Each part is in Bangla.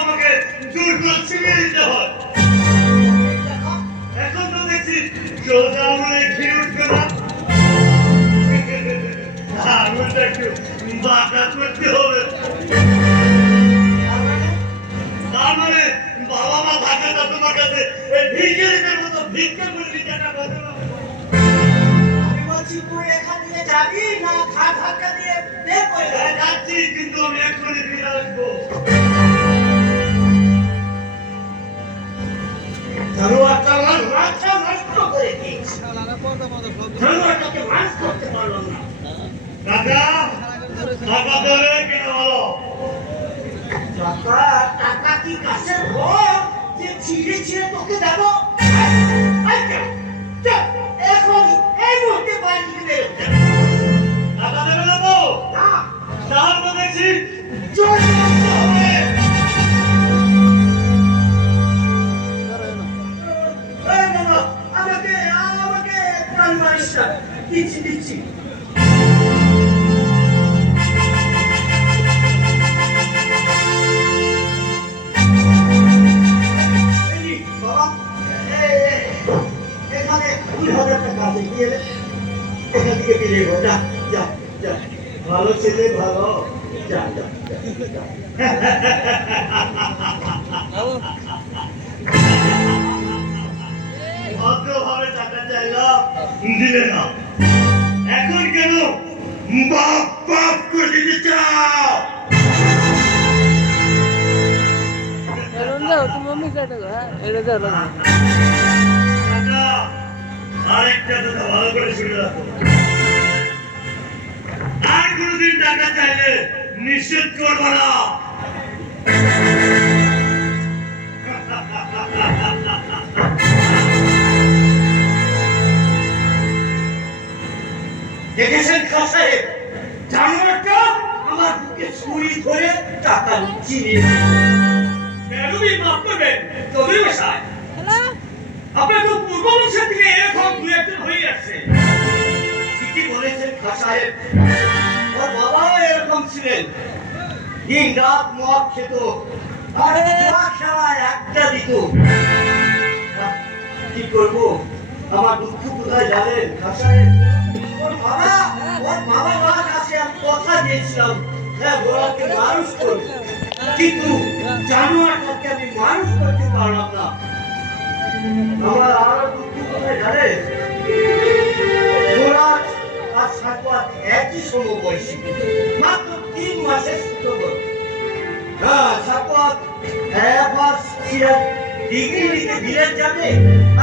আমাকে জোর করে ছিনিয়ে দিতে হয়। এখন তো দেখছি সোজা আঙুলে ঘি উঠবে না, আঙুলটা একটু বাঁকা করতে হবে। তার মানে বাবা মা থাকে না তোমার কাছে ভিখারিদের মতো ভিক্ষা করে টাকা পাবে না। আমি বলছি তুই এখান দিয়ে যাবি না খা ধাক্কা দিয়ে বের করে দেবে? যাচ্ছি, কিন্তু আমি এখনই ফিরে আসবো। জানোয়ারটা আমার মাথা নষ্ট করে দিয়েছে। জানোয়ারটাকে মানুষ করতে পারলাম না। টাকা টাকা দেবে কিনা বলো? টাকা কি কাছে যে ছিঁড়ে ছিঁড়ে তোকে দেবো? এখনই এই মুহূর্তে বাড়ি থেকে বেরোতে হবে। টাকা দেবে না তো? না, তাহলে দেখছি চলে আসতে হবে। এই বাবা, আমাকে প্রাণ মারিস না। দিচ্ছি বাবা, এখানে 2,000 টাকা আছে। কি এলে এখান থেকে বেরিয়ে গো। যা যা যা, ভালো ছেলে ভালো। যা যা যা। ভদ্রভাবে টাকা চাইলাম, দিলে না। এখন কেন বাপ বাপ করে দিতে চাও? আরেকটা কথা ভালো করে শুনে রাখো, আর কোনদিন টাকা চাইলে নিষেধ করবো না। দেখেছেন খান সাহেব, জানোয়ারটা আমার বুকে ছুরি ধরে টাকা লুকিয়ে বেরোবি মাপ করবেন তবে বসায়। আপনার তো পূর্ববংশের থেকে এরকম দু একজন হয়ে আসছে। ঠিকই বলেছেন খান সাহেব, ওর বাবা এরকম ছিলেন। দিন রাত মদ খেত আর জুয়া খেলায় একটা দিত। কি করবো, আমার দুঃখ কোথায় জানেন খান সাহেব? ওর বাবা মার কাছে আমি কথা দিয়েছিলাম, হ্যাঁ ওরাকে মানুষ করবো, কিন্তু জানোয়ারটাকে আমি মানুষ করতে পারলাম না। আমার আরো দুঃখ কোথায় জানেন? ঘোড়ার আর সাতপাত একই সমবয়সী, মাত্র 3 মাসের ছোট বড়। হ্যাঁ, সাতপাত একবার ডিগ্রি নিতে বিলেত যাবে,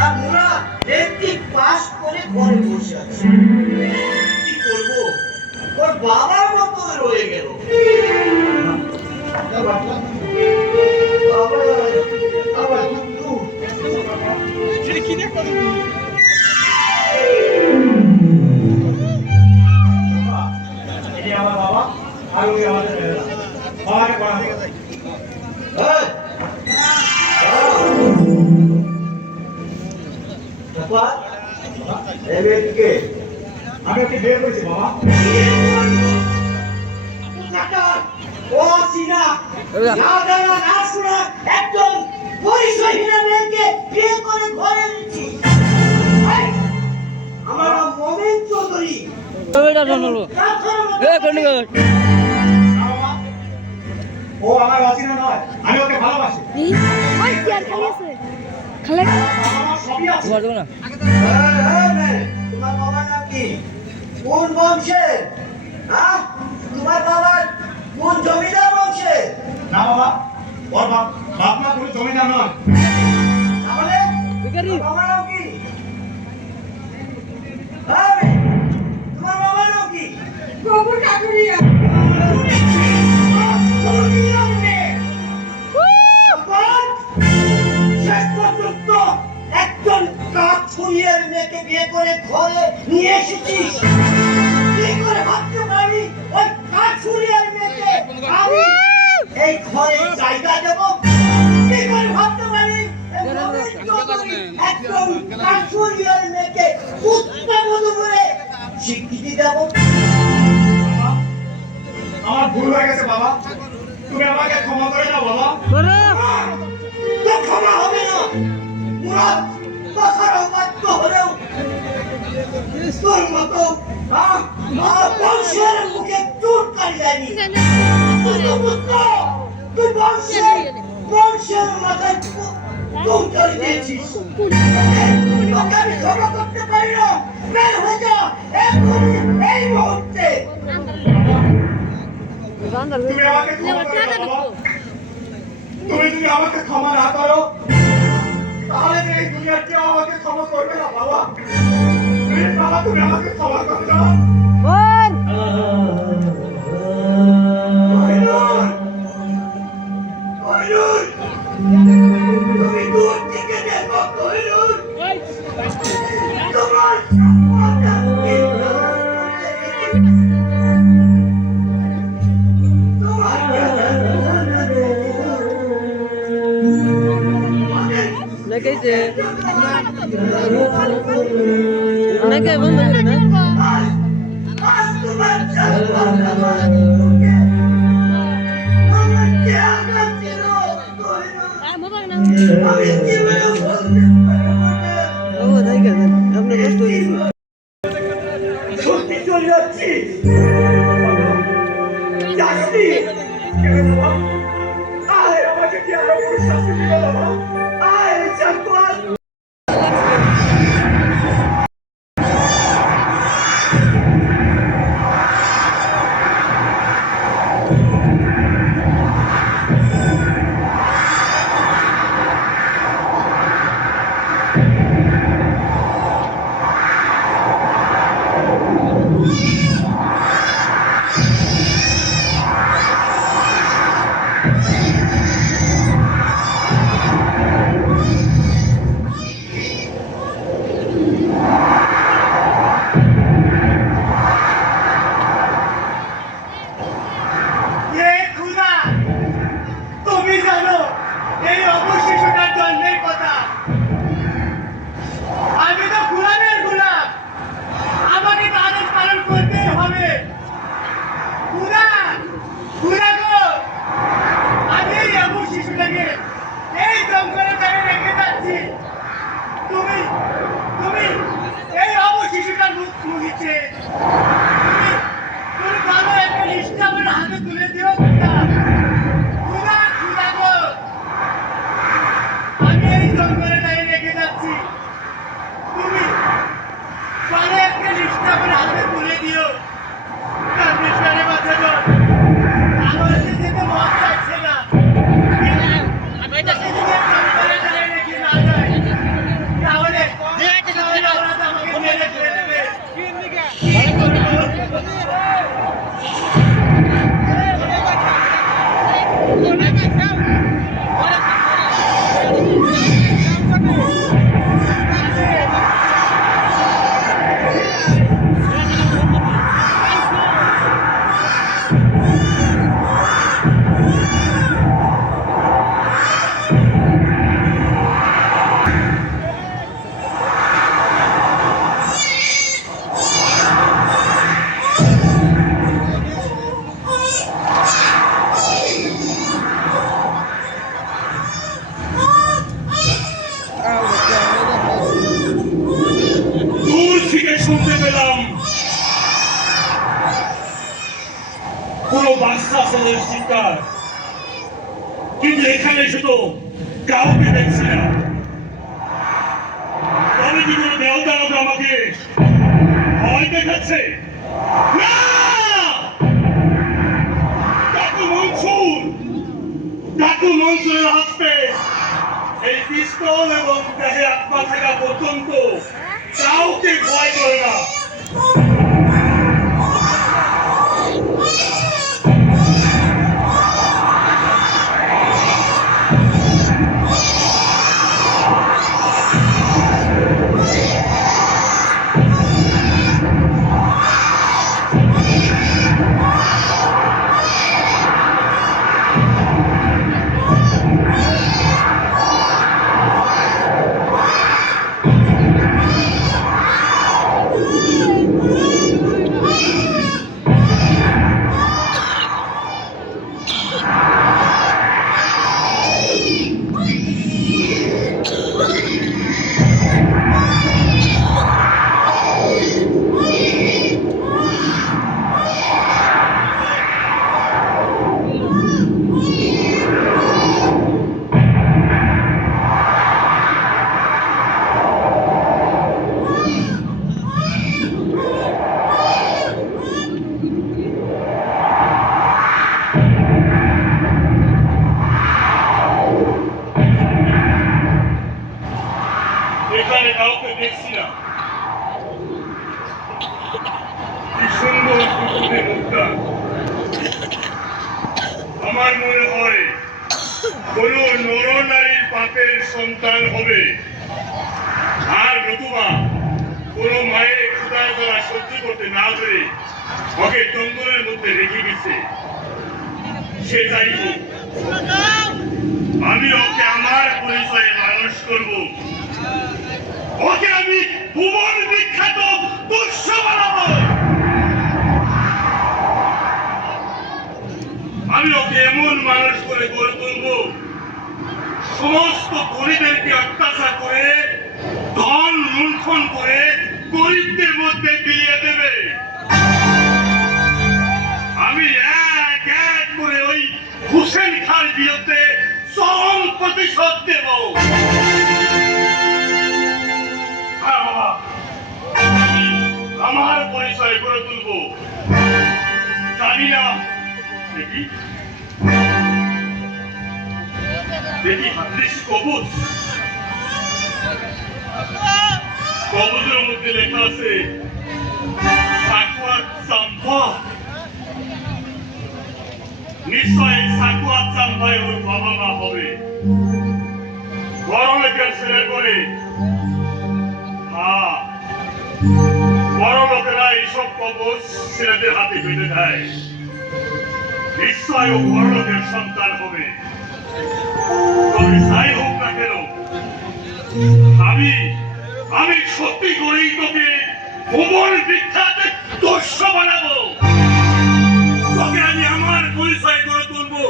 আর মোরা মেট্রিক পাস করে ঘরে বসে আছে। কি করবো, ওর বাবার মতো রয়ে গেল। আবার আমার বাবা আর ওই আমাদের বাবাকে পড়াতে আমি ওকে বিয়ে করেছি বাবা। ও সিনা না জানা না শোনা একজন পরিচয়হীন মেয়েকে বিয়ে করে ঘরে এনেছি। আমার নাম মোমিন চৌধুরী। ও আমার অচেনা নয়, আমি ওকে ভালোবাসি। তোমার বাবার নাম কি? কোন বংশের? তোমার বাবার কোন জমিদার বংশের? না বাবা, ওর বাপ মা কোনো জমিদার নয়। তাহলে বাবার নাম কি? তোমার বাবার নাম কি? গোবর কাকুরিয়া। একজন কাঠুরিয়ার মেয়েকে বিয়ে করে ঘরে নিয়ে এসেছিস। কি করে ভাবতে পারি ওই কাঠুরিয়ার মেয়েকে আমি এই ঘরে জায়গা দেব? কি করে ভাবতে পারি একজন কাঠুরিয়ার মেয়েকে পুত্রবধূ বলে স্বীকৃতি দেব? আমার ভুল হয়ে গেছে বাবা, তুমি আমাকে ক্ষমা করে দাও বাবা। করো তো ক্ষমা হবে না। মুরাদ বাসারও বাধ্য হলেও তোর মতো বংশের মুখে চুট কাটি যায়নি। তুই তো পুত্র, তুই বংশের মাথায় চুট কাটি দিয়েছিস। তোকে আমি ক্ষমা করতে পারি না। বের হয়ে যা এখনই, এই মুহূর্তে। তুমি আমাকে ক্ষমা করে দাও বাবা। তুমি যদি আমাকে ক্ষমা না করো তাহলে এই দুনিয়ার কেউ আমাকে ক্ষমা করবে না বাবা। প্লিজ বাবা, তুমি আমাকে ক্ষমা করে দাও। বল কহিনুর, কহিনুর, তুমি দূর থেকে দেখো কহিনুর। তোমার লাগাইছে অনেকে বন্ধ করে না ও তাই কেন আপনি কষ্ট হয়েছে সত্যি চলে যাচ্ছি। যাচ্ছি আয়, আমাকে কি আরো কোনো শাস্তি দিবে বাবা? আয় চাকর। এ খুদা, তুমি জানো এই অবশিষ্টটার জন্মের কথা। আমি তো গোলামের গোলাম, আমাকে তাদের পালন করতেই হবে। খুদা, খুদা গো, আমি এই অবশিষ্টটাকে এই জঙ্গলে তাকে রেখে যাচ্ছি। তুমি তুমি এই অবশিষ্টটার মুখ মুখিছে। তুমি ভালো একটা লিস্ট আমার হাতে তুলে দিও খুদা। খুদা, খুদা গো, আমি এই জঙ্গলে তাকে রেখে যাচ্ছি। তুমি ভালো একটা লিস্ট আমার হাতে তুলে দিও। কান্দেশ্বরে বাঁচানো আমার যেতে মন চাইছে না। যদি এই জঙ্গলে তাকে রেখে না যায় তাহলে ওরা তো আমাকে মেরে ফেলে দেবে। দূর থেকে শুনতে পেলাম কোনো বাচ্চা ছেলের শিকার, কিন্তু এখানে শুধু কাউকে দেখছি না। তবে কি কোনো দেবতারও আমাকে ভয় দেখাচ্ছে? না! ডাকু মনসুরের হস্তে এই পিস্তল এবং দেহে আত্মা থাকা পর্যন্ত কাউকে ভয় করে না। তুমি মুক্তা। আমার মনে হয় কোন নরনারীর পাপের সন্তান হবে, আর নতুবা কোন মায়ের ক্ষুধা দ্বারা সহ্য করতে না পেরে ওকে জঙ্গলের মধ্যে রেখে গেছে। সে যাই হোক, আমি ওকে আমার পরিচয়ে মানুষ করব। ওকে আমি ভুবন বিখ্যাত দস্যু বানাবো। আমি ওকে এমন মানুষ করে গড়ে তুলব, সমস্ত গরিবদেরকে অত্যাচার করে ধন লুণ্ঠন করে গরিবদের মধ্যে বিলিয়ে দেবে। আমি এক এক করে ওই হুসেন খান বিরুদ্ধে চরম প্রতিশোধ দেব। হ্যাঁ বাবা, আমি আমার পরিচয় গড়ে তুলব। জানি না, দেখি দেখি হাদিস কবুত, কবুতের মধ্যে লেখা আছে সাকুয়াত চাম্পা। নিশ্চয় সাকুয়াত চাম্পায় ওর বাবা মা হবে। বড় লোকের ছেলে করে, হ্যাঁ, বড় লোকেরা এইসব কবচ ছেলেদের হাতে বেঁধে দেয়। নিশ্চয় ও বড় লোকের সন্তান হবে। তবে যাই হোক না কেন, আমি সত্যি করেই তোকে ভুবন বিখ্যাত দস্যু বানাবো। তোকে আমি আমার পরিচয় করে তুলবো।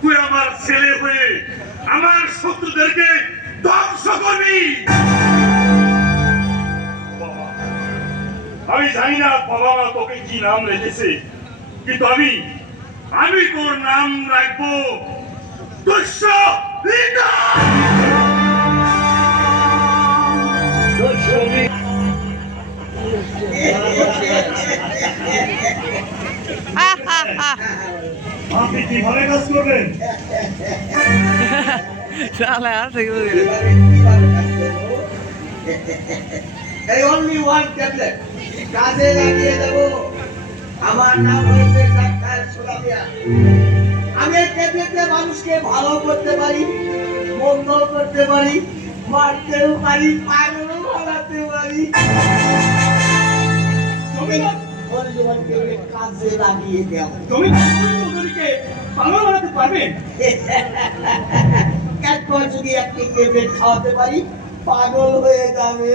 তুই আমার ছেলে হয়ে আমার শত্রুদেরকে ধ্বংস করবি। আমি জানি না বাবা মা তোকে কি নাম রেখেছে, কিন্তু আমি তোর নাম রাখবো দস্যু লিডার। আপনি কিভাবে কাজ করবেন? শালা আর থেকে এই only one tablet কাজে লাগিয়ে দেব। আমার নাম হচ্ছে ডাক্তার সুলামিয়া। আমি এই ট্যাবলেটে মানুষকে ভালো করতে পারি, মন্দ করতে পারি, মারতেও পারি, পাগলও বানাতে পারি। কাজে লাগিয়ে দেব। তুমি পাগল বানাতে পারবেন? একবার যদি একটি ট্যাবলেট খাওয়াতে পারি, পাগল হয়ে যাবে।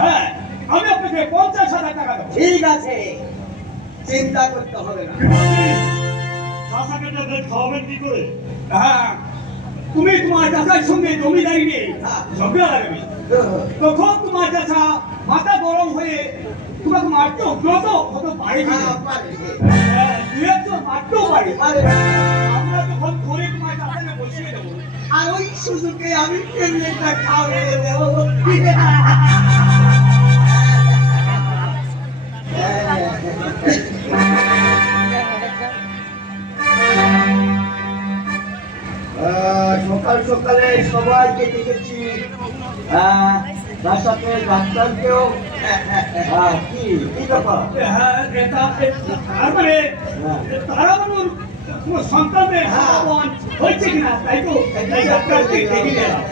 হ্যাঁ, আমি আপনাকে 50,000 টাকা দেবো। ঠিক আছে, চিন্তা করতে হবে না। চাষাকে ট্যাবলেট খাওয়াবেন কি করে? হ্যাঁ, তুমি তোমার চাচার সঙ্গে জমিদারি নিয়ে ঝগড়া লাগাবে। তখন তোমার চাচা মাথা গরম হয়ে তোমাকে মারতে উগ্রত হতে পারে না। দু একজন মারতেও পারে। আমরা তখন ধরে তোমার চাচাকে বসিয়ে দেবো। আর ওই সুযোগে আমি ট্যাবলেটটা খাওয়াতে দেবো। সকাল সকালে সবাইকে দেখেছি, তার সাথে ডাক্তারকেও। কি ব্যাপার? তার মানে তারা মানুষ তোমার সন্তানের সন্তান হয়েছে কিনা তাই তো এই ডাক্তারকে দেখে গেলাম।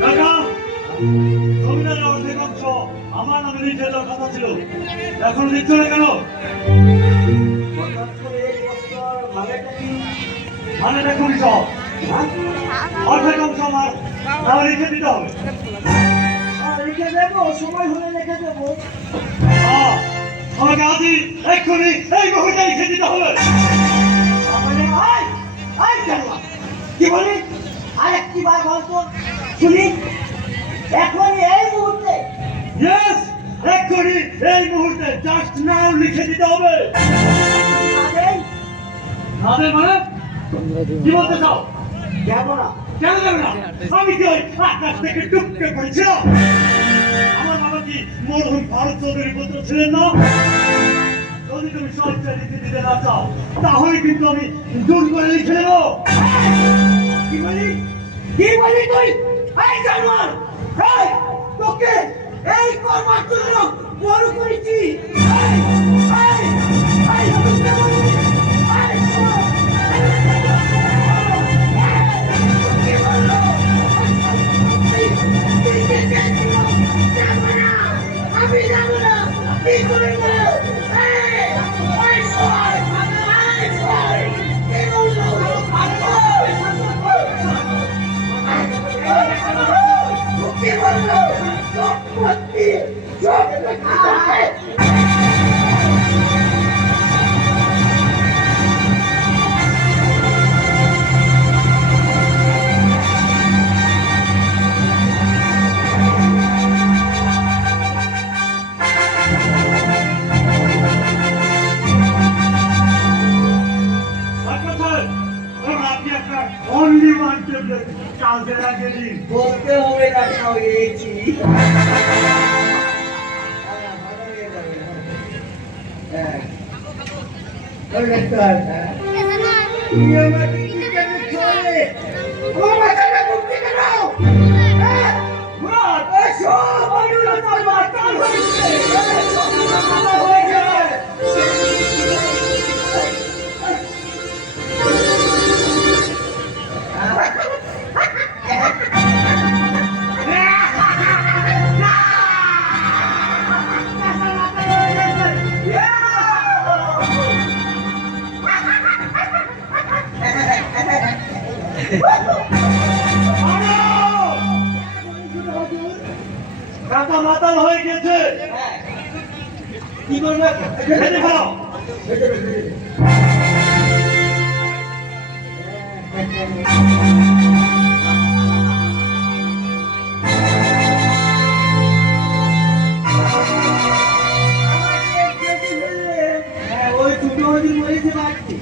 কাকা, জমিদারের অর্ধেক অংশ আমার নামে লিখে দেওয়ার কথা ছিল, এখন লিখছো না কেন? মানেটা খুবই সব, অর্ধেক অংশ আমার নামে লিখে দিতে হবে। লিখে দেবো, সময় হলে লিখে দেবো। হ্যাঁ, আমাকে আজই এক্ষুনি এই মুহূর্তে লিখে দিতে হবে। কি বলি? আর একটি বার বলতো শুনি। এখন এই মুহূর্তে? ইয়েস, এক্ষুনি এই মুহূর্তে, জাস্ট নাও লিখে দিতে হবে। নাদের মানে কি বলতে চাও? যাবো না। কেন যাবে না? আমি কি ওই আকাশ থেকে টুপকে পড়েছিলাম? আমার বাবা কি মরহুম ভারত চৌধুরী পুত্র ছিলেন না? যদি তুমি সব লিখে দিতে না চাও, তাহলে কিন্তু আমি জোর করে লিখে দেবো। কি বলি তুই এই জানোয়ার এই তোকে এই কর্মার জন্য বড় করেছি আমি কি বলি কি বললো আমি জানো না কি করবো only one tablet চালতে লাগেনি বলতে হবে না খাওয়াইছি কাকা মাতাল হয়ে গেছে কি করবে খেতে খাও ওই দুটো দিন বলেছে বাড়ছি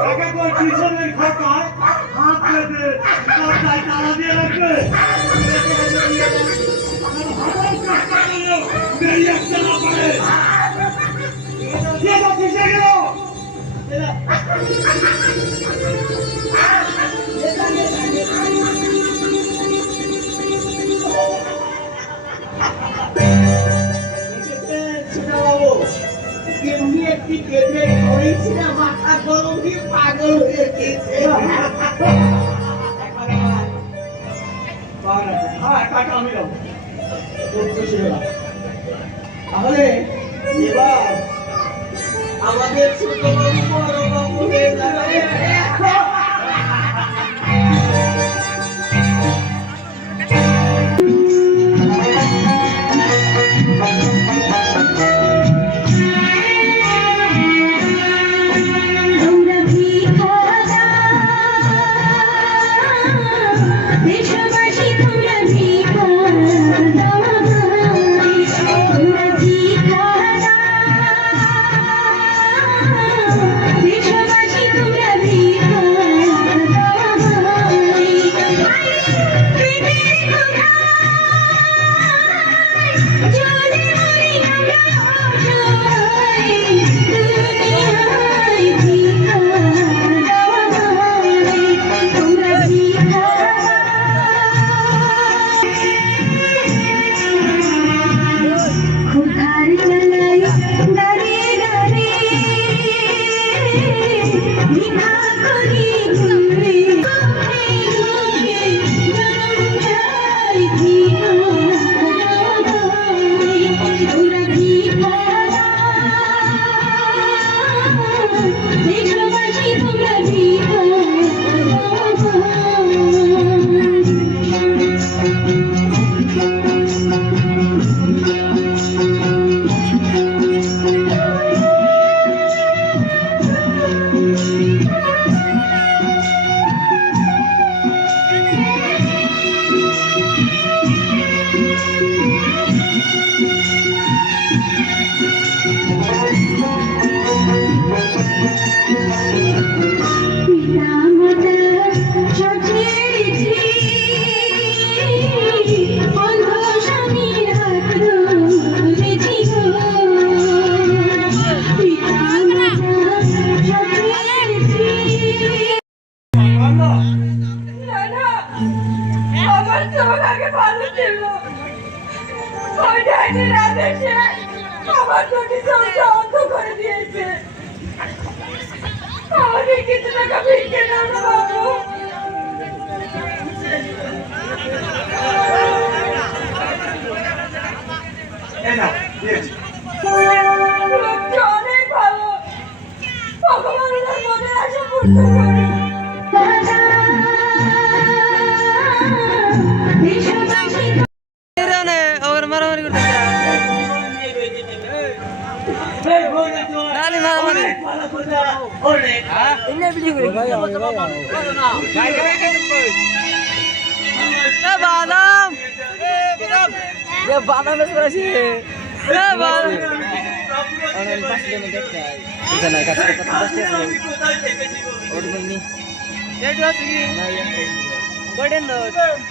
কাকা কোন কিশোরের খাতায় হাত পেতে দরজায় তালা দিয়ে রাখবে বেরিয়ে আসতে না পারে কে তো কিসে গেল এমনি একটি কেটে ধরেছি না মাথা গরম দিয়ে পাগল হয়ে গেছে তাহলে এবার আমাদের ছোট বাবু বড় বাবু হয়ে যাবে এসে আমার দুটি চোখটা অন্ধ করে দিয়েছে। আমাকে কিছু টাকা ভিক্ষে দাও না বাবু। এই নাও, দিয়েছি। লোকটি অনেক ভালো। ভগবান ওনার মনে আশা পূর্ণ করে। এরানে ওর মারামারি করতে চায় নালি মারামারি ইন্নে ভিডিও করে এ বাদাম এ বাদাম বেশ করেছি এ বাদাম অনেক পাশে মধ্যে একটা এখানে কাছে কথা বসতে আছে ওর বলনি এটা আছে কি বড়েন দাও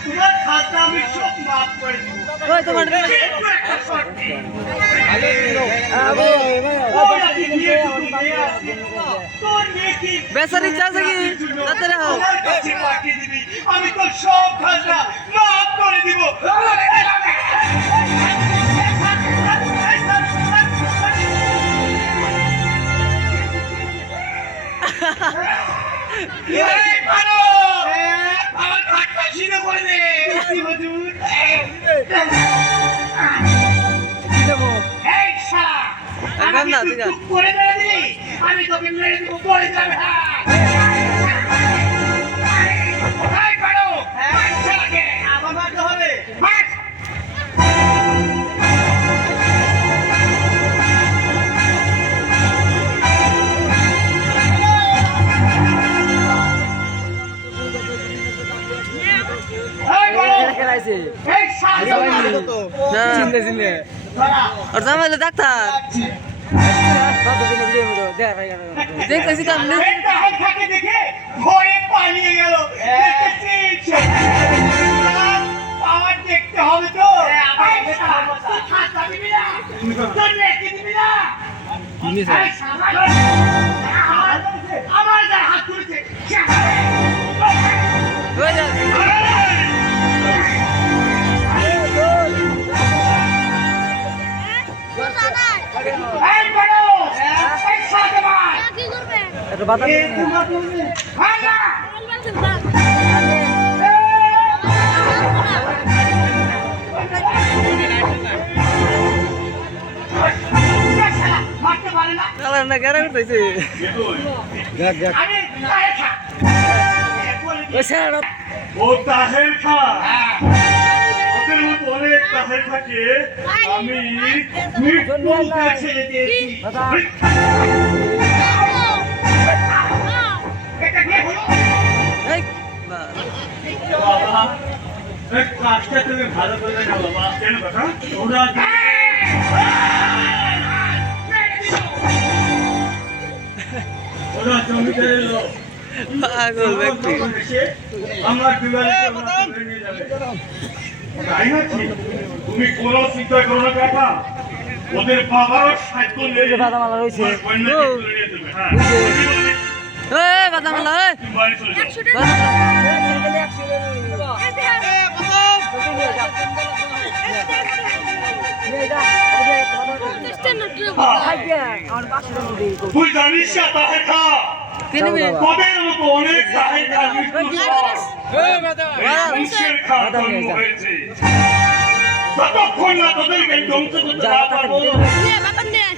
তোমার খাতা আমি সব মাফ করে দিব। ওই তোমার বেচারি চাষে কি তাতে রাখো আমি তো সব খাতা মাফ করে দিব। আমার খাতা ছিল করে দে হুজুর। এই শালা একদম না ঠিক আছে চুপ করে মেরে দিলি, আমি তোকে মেরে দিব বলে যাবে। এই পারো এই শালাকে আমার মারতে হবে। মার। এই পারো খেলাইছে এই শালা না চিন্তা চিন্তা আর জামাইলে ডাক্তার দেখতেছি তো আপনি একটা হাত থাকে দেখে ভয়ে পালিয়ে গেল। দেখেছিস? আমার দেখতে হবে তো। খাতা দিবি না? তোর রেখে দিবি না? এই শালা, আমার গায়ে হাত তুলেছে। হয়ে যাবে এই বড়, এই শালাকে মার। একটা বাদাম ভাঙা। এই শালা, মারতে পারে না। কালার না গেরা করতেছে আমি গায়ে থাক। ওই স্যার ও তাহের খা ওদের মতো অনেক তাহের থাকে আমি মৃত্যুতে ছেড়ে দিয়েছি এটা কি হলো? এই বাবা এই কাজটা তুমি ভালো করলে না বাবা কেন কথা ওরা ওরা জমিদারের লোক পাগল ব্যক্তি আমার দুয়ারে নিয়ে যাবে তাই নাকি তুমি কোনো চিন্তা করো না কাকা ওদের বাবারও সাহায্য নেই বাদামালা রয়েছে কন্যাকে তুলে নিয়ে যাবে হ্যাঁ এই বাদামালা এই তুমি বাড়ি চলে যাও তুই জানিস না তাহের খা কিনবি তোদের মতো অনেক তাহের খা বংশের খা জন্ম হয়েছে যতক্ষণ না তোদেরকে ধ্বংস করতে না পারবো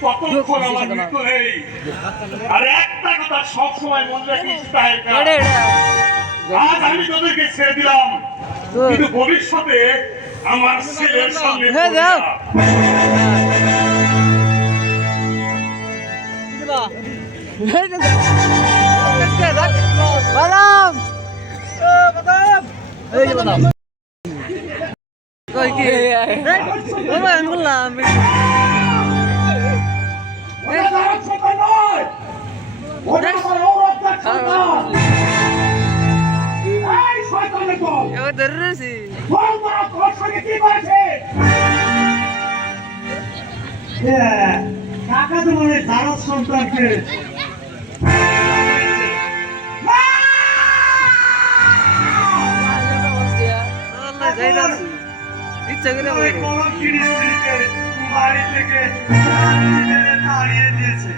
ততক্ষণ আমার মৃত্যু নেই আর একটা কথা সবসময় মনে রাখিস তাহের খা আজ আমি তোদেরকে ছেড়ে দিলাম কিন্তু ভবিষ্যতে আমার ছেলের সামনে হয়ে যাও। বাদাম এই যে বাদাম কই কি বাবা আমি বললাম ওরা দাঁড়ার সময় নয়। ওটা আমার ঔরসজাত সন্তান। এই শয়তানের দল, এবার ধরে রয়েছি বল তোরা তোর সঙ্গে কি করেছে? কাকা তো মনে হয় দাঁড়ার সন্তানকে আল্লাহ যাই যাচ্ছি ইচ্ছা করে কোনো জিনিস বাড়ি থেকে তাড়িয়ে দিয়েছে।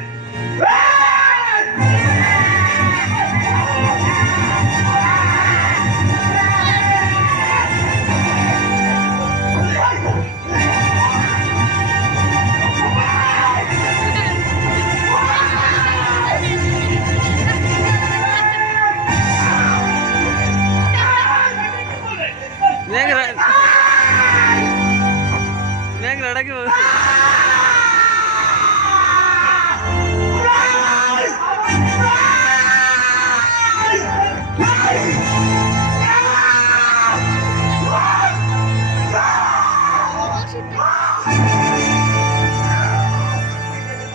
लड़ा के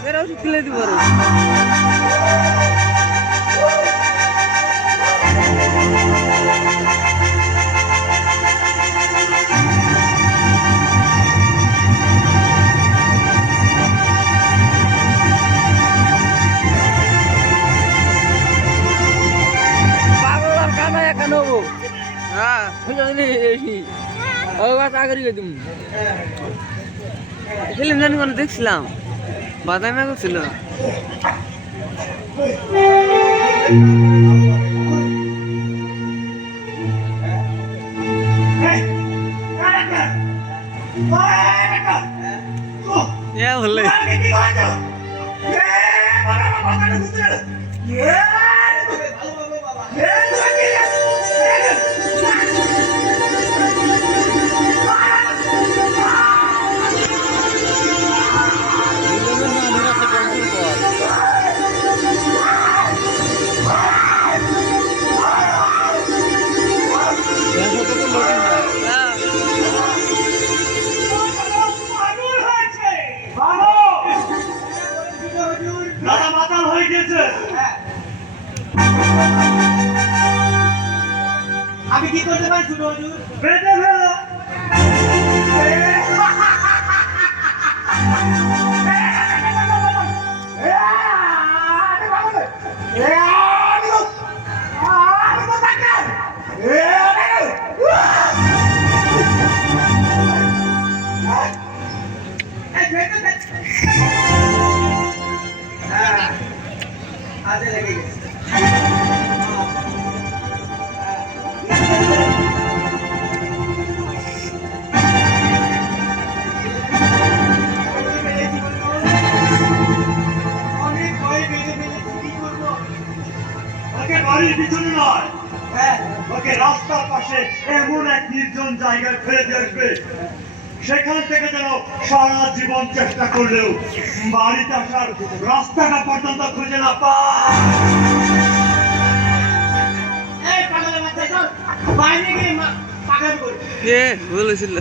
मेरा उसे खिला दी बार ফিল্ম জানি কোনো দেখছিলাম বাদামে করছিল বললে আমি কি করতে পারি ছোট হুজুর? বেঁধে ফেলো। আজে লেগে গেছে। বাড়ির পিছনে নয়, ওকে রাস্তার পাশে এমন এক নির্জন জায়গায় ফেলে দিয়ে আসবে, সেখান থেকে যেন সারা জীবন চেষ্টা করলেও বাড়িতে আসার রাস্তাটা পর্যন্ত খুঁজে না পায়। বাইরে গিয়ে পাগল করি। বলেছিল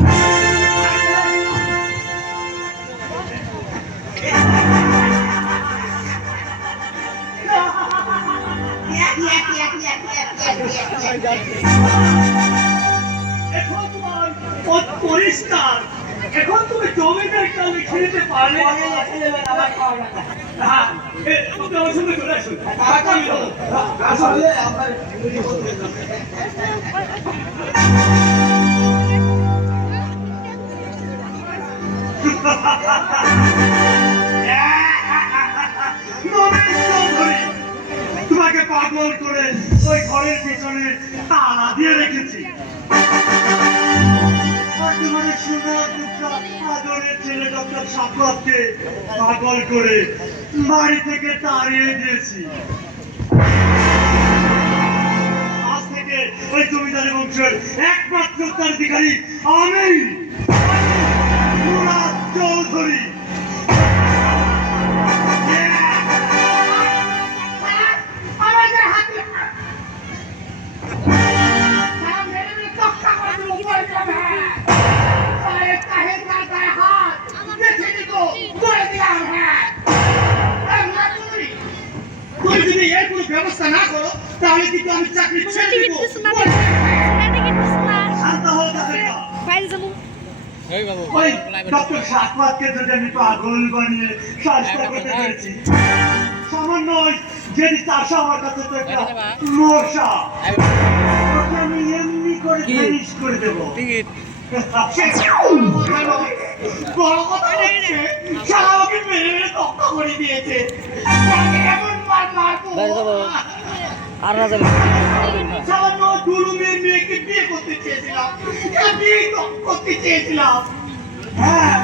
এখন তোমার পথ পরিষ্কার, এখন তুমি জমিদার কাউকে খেলতে পারবে। হ্যাঁ, তুমি আমার সঙ্গে চলে আসো। আসলে আমার তোমাকে পাগল করে ওই ঘরের পিছনে তালা দিয়ে রেখেছি। আদরের ছেলে ডক্টর সাফওয়াতকে পাগল করে বাড়ি থেকে তাড়িয়ে দিয়েছি। আজ থেকে ওই জমিদারি বংশের একমাত্র উত্তরাধিকারী আমি, মুরাদ চৌধুরী। তুমি যদি এর কোনো ব্যবস্থা না করো তাহলে কিন্তু আমি চাকরি ছেড়ে দিব। শান্ত হও তাদেরকা। ওই ডক্টর সাফওয়াতকে যদি আমি পাগল বানিয়ে শাস্তি করতে পেরেছি, সামান্য যদি চাষা আমার কাছে তো একটা মশা, ওকে আমি এমনি করে ফিনিশ করে দেবো। টিকিট বড় কথা হচ্ছে শালা আমাকে মেরে মেরে তক্তা করে দিয়েছে তাকে এমন মার মারবো বাইরে যাবো। আর না যাবে সামান্য দুলুমের মেয়েকে বিয়ে করতে চেয়েছিলাম বিয়ে করতে চেয়েছিলাম হ্যাঁ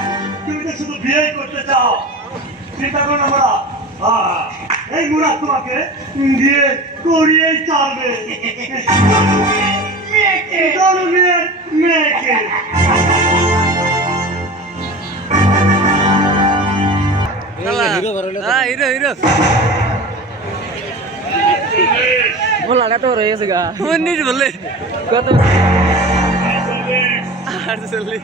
তুমি তো শুধু বিয়ে করতে চাও চিন্তা করো না বড়া এই মুরাদ তোমাকে বিয়ে করিয়েই চাবে মেয়েকে দুলুমের মেয়েকে হিরো বড় হ্যাঁ হিরো হিরো বলা না তো রয়েছে গা 19 বলে কত 48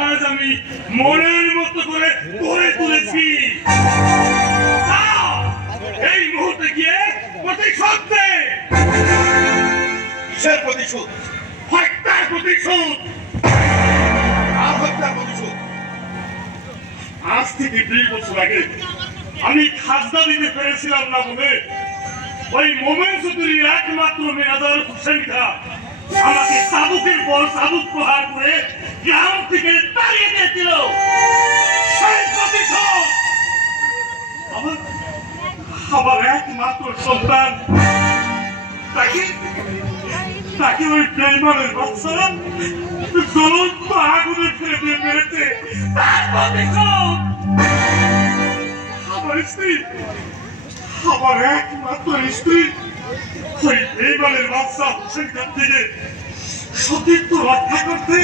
আজ আমি মনের মতো করে গড়ে তুলেছি এই মুহূর্তে গিয়ে প্রতিশোধ দে কিসের প্রতিশোধ? হত্যার প্রতিশোধ আর হত্যার প্রতিশোধ? আজ থেকে 2 বছর আগে আমি খাজনা দিতে পেরেছিলাম না বলে ওই মোমেন চৌধুরীর একমাত্র মেয়াদার হোসেন খা আমাকে চাবুকের পর চাবুক প্রহার করে গ্রাম থেকে তাড়িয়ে দিয়েছিল সেই প্রতিশোধ আমার একমাত্র সন্তান তাকে ওই বেইমানের বাচ্চারা জ্বলন্ত আগুনে ফেলে দিয়ে মেরেছে তার প্রতিশোধ আমার স্ত্রী আমার একমাত্র স্ত্রী ওই বেইমানের বাচ্চা হোসেন খান থেকে সতীর্থ রক্ষা করতে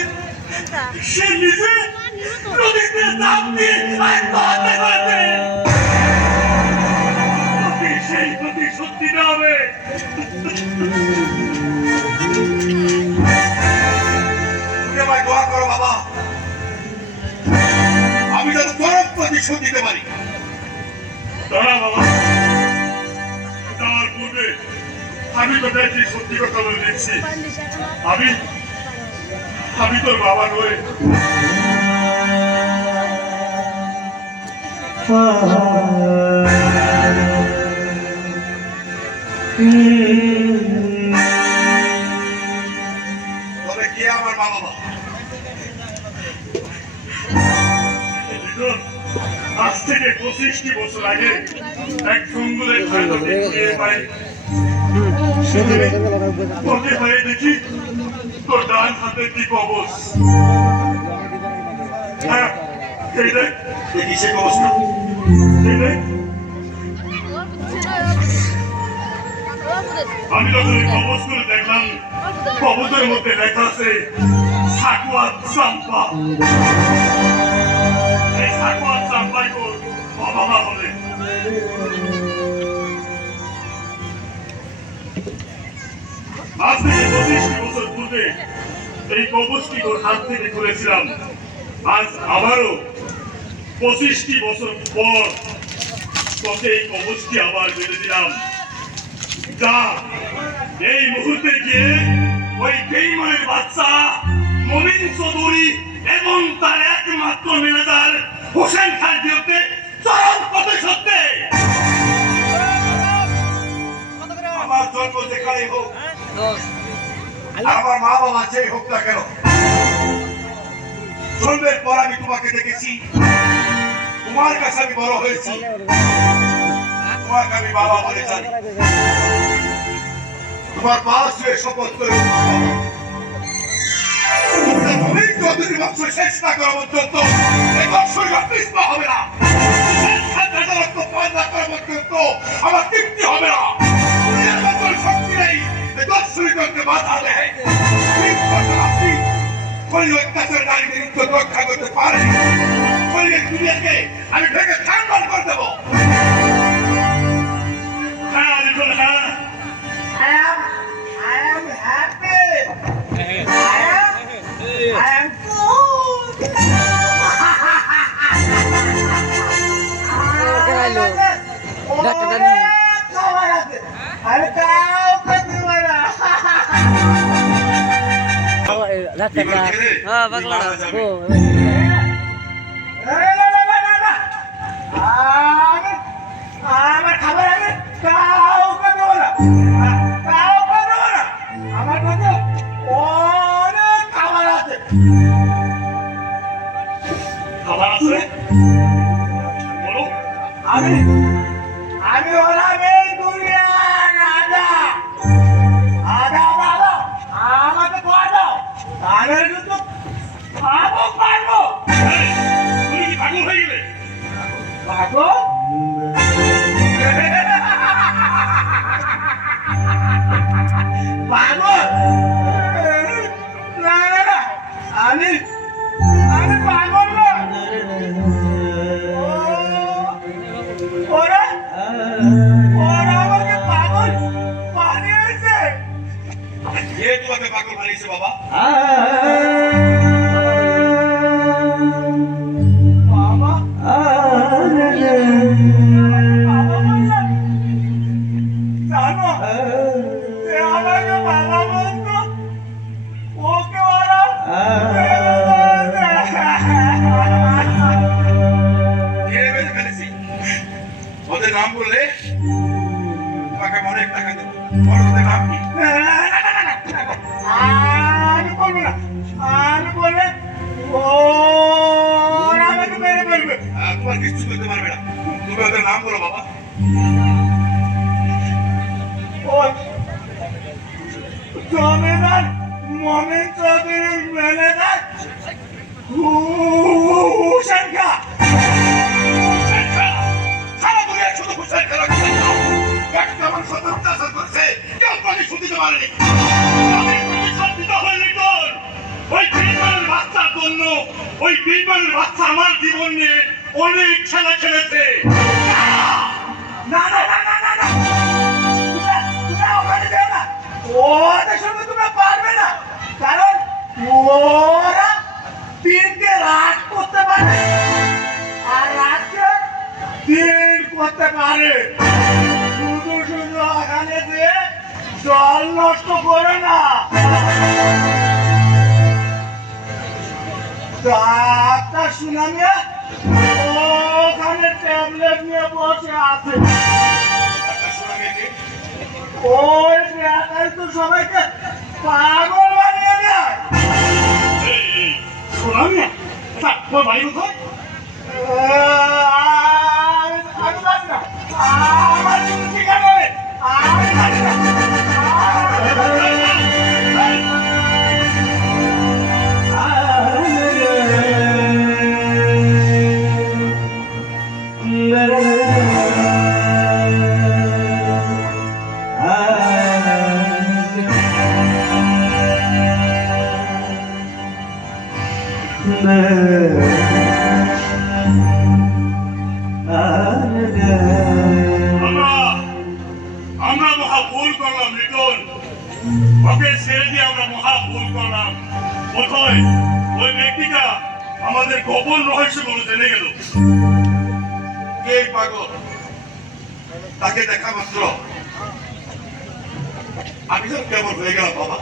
সে নিজে নদীতে ঝাঁপ দিয়ে আত্মহত্যা করেছে সেই প্রতিশোধ দিতে হবে তুমি আমায় দোয়া করো বাবা, আমি যেন চরম প্রতিশোধ দিতে পারি। দাঁড়া বাবা, যাওয়ার পূর্বে আমি তো দেখি সত্যি কথা বলে দিচ্ছি আমি তোর বাবা নই তবে কে আমার মা বাবা? আজ থেকে 25টি বছর আগে এক জঙ্গলের পাই তোকে হয়ে দেখি তোর ডান হাতে কি কবচ হ্যাঁ এই দেখ দেখি সে অবস্থা। এই দেখ আমি যখন এই কবচ করে দেখলাম কবচের মধ্যে লেখা আছে সাকুয়াত চাম্পা এই সাকুয়াত চাম্পাই তোর বাবা হবে আজ থেকে 25টি বছর পূর্বে এই কবচটি তোর হাত থেকে তুলেছিলাম আজ আবারও 25টি বছর পর তোকে এই কবচটি আবার বেঁধে দিলাম যা এই মুহূর্তে গিয়ে ওই বেঈমানের বাচ্চা মোমিন চৌধুরী এবং তার একমাত্র ম্যানেজার হোসেন খান বিরুদ্ধে চরম প্রতিশোধ দে। আমার জন্ম যেখানে হোক, আমার মা বাবা যেই হোক না কেন, জন্মের পর আমি তোমাকে দেখেছি, তোমার কাছে আমি বড় হয়েছি, তোমাকে আমি বাবা বলে জানি। তোমার মা শুয়ে শপথ করে মোমিন চৌধুরী বংশ শেষ না করা পর্যন্ত এই বংশের পিছপা হবে না, আমার তৃপ্তি হবে না। শক্তি নেই দর্শনীকে বাধা দেয় নারীদের ইজ্জত রক্ষা করতে পারে দুনিয়াকে আমি ভেঙে ছাড় করে দেবো। হ্যাঁ আলিফুল হ্যাঁ I am happy. I am good. আমি কাউকে দিব না। হ্যাঁ পাগলা ও আমার খাবার আমি কাউকে দেবো না, কাউকে দেবো না। আমার কাছে অনেক খাবার আছে। খাবার আছে বলো। আমি আমি হলাম এই দুনিয়ার রাজা। আদা বাবা আমাকে খাওয়া দাও, তাহলে কিন্তু খাবো পারবো। এই, তুমি কি পাগল হয়ে গেলে? পাগল? পাগল? না না না, আমি আমি পাগল না। ওরা ওরা আমাকে পাগল বানিয়েছে। কে তোমাকে পাগল বানিয়েছে বাবা? বাবা বাবা বললাম, জানো যে আমাকে বাবা বলতো, ওকে ওরা কে মেরে ফেলেছি? ওদের নাম বললে তোমাকে আমি অনেক টাকা দেবো। বলো ওদের নাম কি? আমি বলবো না, আমি বললে ওরা আমাকে মেরে ফেলবে। তোমার কিচ্ছু করতে পারবে না। তুমি ওদের নাম বলো বাবা। ওই জমিদার মমিন চৌধুরীর ম্যানেজার হুসেন খা। সারা দুনিয়া শুধু হুসেন খান হুসেন খান। একটা মানুষ সাথে অত্যাচার করছে, কেউ কোনো শুনতে পারেনি। আমি প্রতিশোধিত হয়ে লিটন। ওই বিমানের বাচ্চার জন্য ওই বিমানের বাচ্চা আমার জীবন নিয়ে অনেক খেলা খেলেছে। না না না না না না, তোমরা ওখানে যেও না। ওদের সঙ্গে তোমরা পারবে না, কারণ ওরা দিনকে রাত করতে পারে আর রাতকে দিন করতে পারে। শুধু শুধু ওখানে দিয়ে জল নষ্ট করে না। ডাক্তার সুনামিয়া ওখানে ট্যাবলেট নিয়ে বসে আছে। একটা শোনা মেয়েকে ওই ডাক্তার তো সবাইকে পাগল বানিয়ে দেয়। এই, শোনাম না? আচ্ছা, তোমার বাড়ি কোথায়? আমি জানি না, আমার কোনো ঠিকানা নেই, আমি জানি না। আমরা আমরা মহা ভুল করলাম লিটন। ওকে ছেড়ে দিয়ে আমরা মহা ভুল করলাম। কোথায় ওই ব্যক্তিটা আমাদের গোপন রহস্যগুলো জেনে গেল। কে পাগল? তাকে দেখা মাত্র আমি যেন কেমন হয়ে গেলাম বাবা।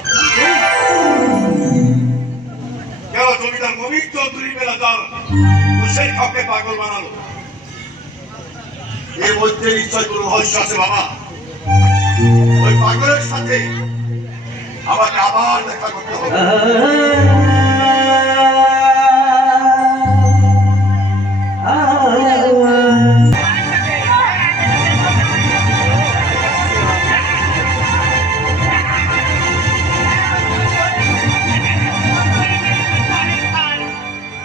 কেন জমিদার মমিন চৌধুরী মেলা দল হুসেন খানকে পাগল বানালো? এর মধ্যে নিশ্চয় কোনো রহস্য আছে বাবা। ওই পাগলের সাথে আমাকে আবার দেখা করতে হবে।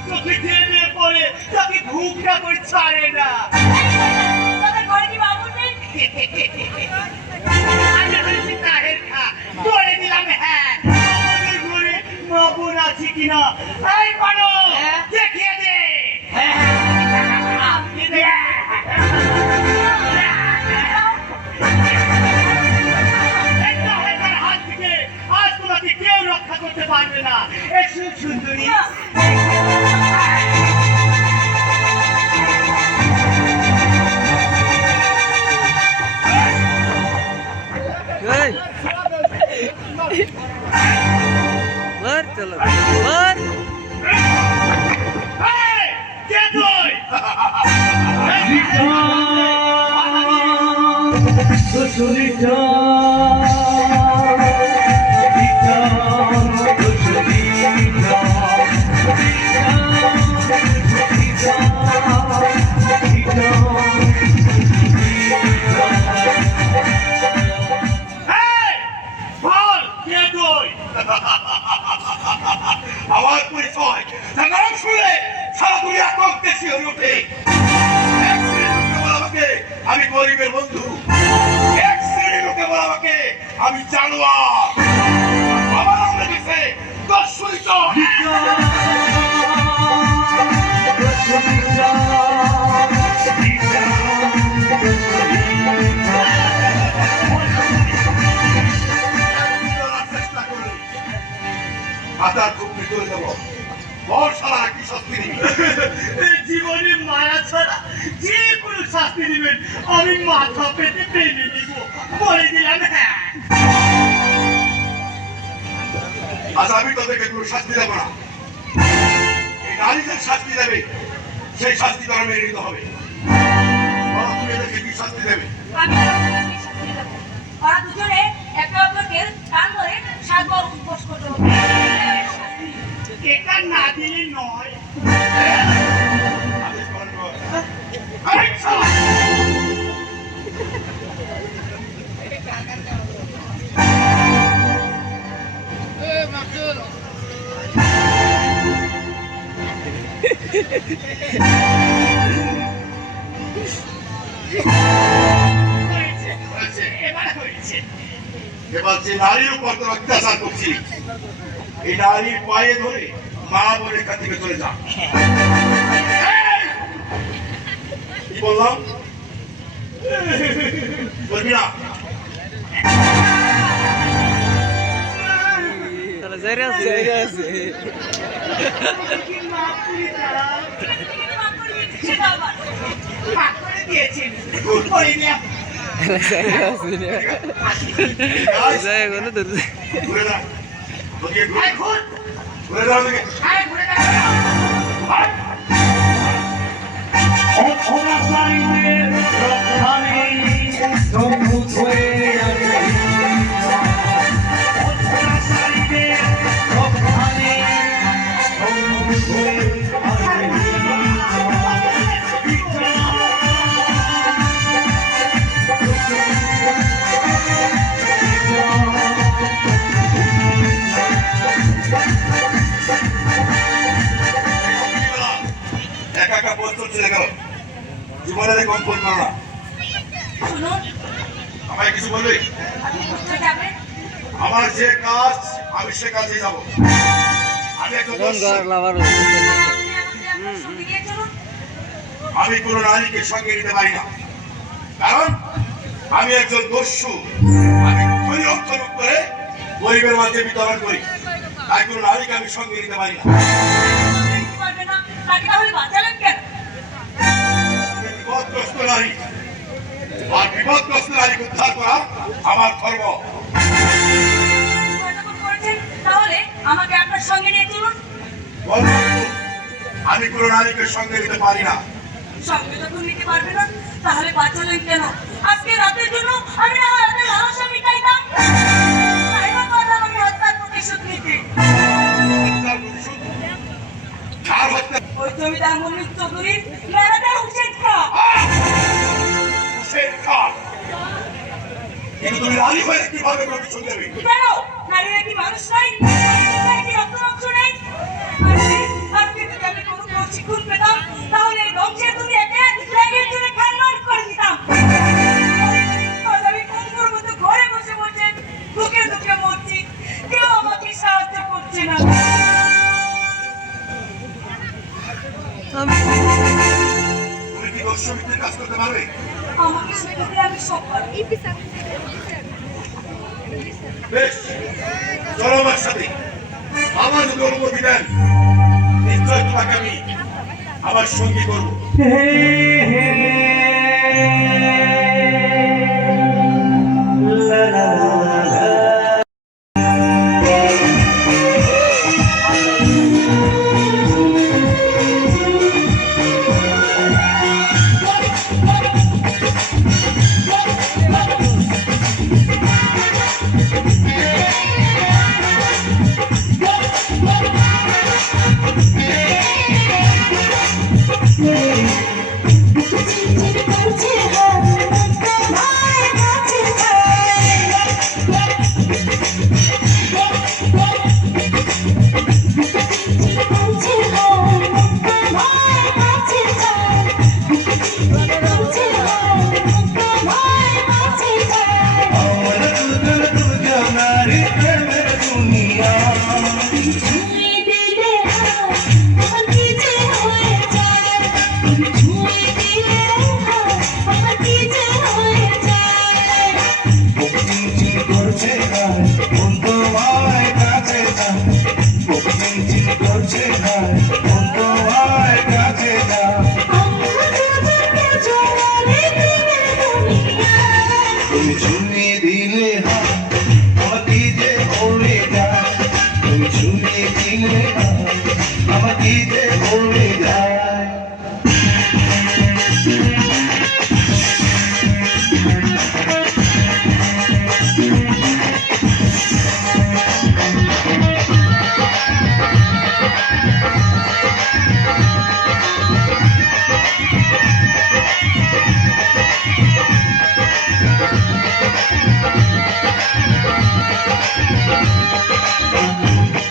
চোখে টেনে পড়ে তাকে ঘুমটা করে ছাড়ে না। তোদের ঘরে কি বাবুর নেই? আমি বলেছি তাহের খা, বলে দিলাম হ্যাঁ। আমাদের ঘরে মা বোন আছে কিনা এই পানো দেখিয়ে দে। এই তাহের হাত থেকে আজ তোমাকে কেউ রক্ষা করতে পারবে না। এসো সুন্দরী। बर चलो बर এই, কে তো? এই, বল, কে তুই? আমার পরিচয় নাম শুনে সারা দুনিয়া কমতেছি হয়ে ওঠে। এক শ্রেণীর লোকে বলে আমাকে আমি গরিবের বন্ধু, এক শ্রেণীর লোকে বলে আমাকে আমি জানোয়ার। আমার নাম লেগেছে দর্শনিত। চেষ্টা করলে হাতার খুব ভিতরে দেবো। বল সারা কি শাস্তি দিবি? এই জীবনে মায়া ছাড়া যে কোনো শাস্তি দিবেন আমি মাথা পেতে পেয়ে নিব, বলে দিলাম। হ্যাঁ, আজ আমি তোদেরকে কোনো শাস্তি দেবো না। এই নারীদের শাস্তি দেবে, সেই শাস্তি তারা মেনে নিতে হবে। বলো তুমি এদেরকে কি শাস্তি দেবে? আমি আর আপনাকে শাস্তি দেবো। ওরা দুজনে একে অপরকে কান ধরে 7 বার উপবাস করতে হবে। শাস্তি। এটা না দিলে নয়। আদেশ পালন কর। এই শালা! হয়েছে, হয়েছে। এবার হয়েছে। এবার যে নারীর উপর তোর অত্যাচার করছি, এই নারীর পায়ে ধরে মা বলে এখান থেকে চলে যা। এই! কি বললাম? বলবি না? তাহলে জেরে আছে কি মাফ করে দাও। তুমি মাফ করে দিয়েছি, সেটা আবার। মাফ করে দিয়েছেন। করে দিলাম। জয় কোনো দূর ঘুরে যা। ওদিকে ঘুরে। এই ঘুর, ঘুরে যা ওদিকে। এই ঘুরে দাও। একা একা পথ চলছে গেল। জীবনে কম পথ করো না। শুনুন, আমায় কিছু বলবি? আপনি কোথায় যাবেন? আমার যে কাজ আমি সে কাজে যাব। আমি একজন দস্যু। লাভার আপনি আমাকে আপনার সঙ্গে নিয়ে চলুন। আমি কোনো নারীকে সঙ্গে নিতে পারি না, কারণ আমি একজন দস্যু। আমি ধনী অর্থ লুট করে গরিবের মাঝে বিতরণ করি, তাই কোনো নারীকে আমি সঙ্গে নিতে পারি না। নিতে পারবেন না, তাকে তাহলে বাঁচালেন কেন? বিপদগ্রস্ত নারী আর বিপদগ্রস্ত নারীকে উদ্ধার করা আমার ধর্ম। ভয় যখন করেছেন, তাহলে আমাকে আপনার সঙ্গে নিয়ে চলুন। বলবো কিন্তু, আমি কোনো নারীকে সঙ্গে নিতে পারি না। সঙ্গে যখন নিতে পারবেন না, তাহলে বাঁচালেন কেন? আজকে রাতের জন্য আমি না হয় আপনার লালসা মিটাইতাম। তাই না পারলাম আমি হত্যার প্রতিশোধ নিতে। হত্যার প্রতিশোধ? কার হত্যা? ওই জমিদার মনির চৌধুরীর ম্যানেজার হুসেন খাঁ। হুসেন খান। কিন্তু তুমি নারী হয়ে কিভাবে প্রতিশোধ দেবে? কেন? নারীরা কি মানুষ নয়? নারীরা কি রক্ত মাংস নেই? আজকে যদি আমি কোনো প্রশিক্ষণ পেতাম, তাহলে এই বংশের দুনিয়াকে ত্যাগের জন্য খানমান করে দিতাম। আজ আমি পঙ্গুর মতো ঘরে বসে বসে দুঃখে দুঃখে মরছি, কেউ আমাকে সাহায্য করছে না। তুমি কি দস্যুমিত্রের কাজ করতে পারবে? আমাকে শেখাতে আমি সব পারি। বেশ, চলো আমার সাথে। আমার যদি অনুমতি দেন, নিশ্চয় তোমাকে আমি আমার সঙ্গী করবো। আমার দুজন দুজনারি প্রেমের দুনিয়া বুক চিনচিন করছে গায় মন তোমায় কাছে যায় বুক চিনচিন করছে গায় মন তোমায় কাছে যায় তুমি ছুঁয়ে দিলে হাত আমাকে যে ভরে যায় তুমি ছুঁয়ে দিলে হাত আমাকে যে ভরে যায়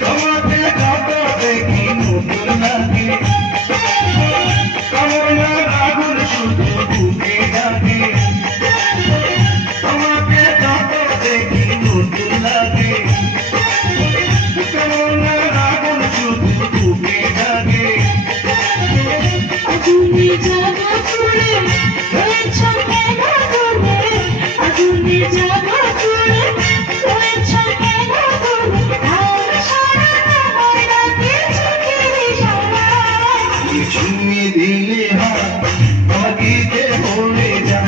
তোমাকে যত দেখি নতুন লাগে আমার আগুন শুধু বুকে ডাকে তোমাকে যত দেখি নতুন লাগে আমার আগুন শুধু বুকে ডাকে তুমি ছুঁয়ে দিলে হাত আমাকে যে ভরে যায়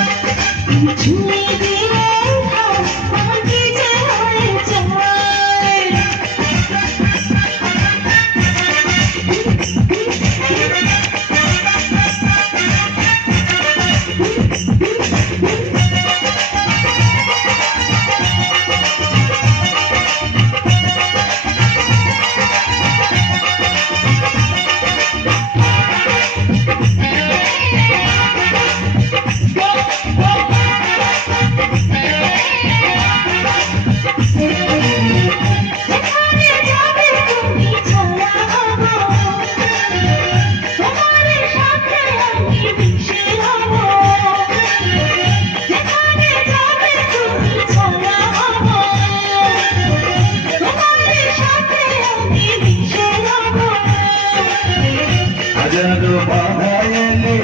হাজারো বাধা এলে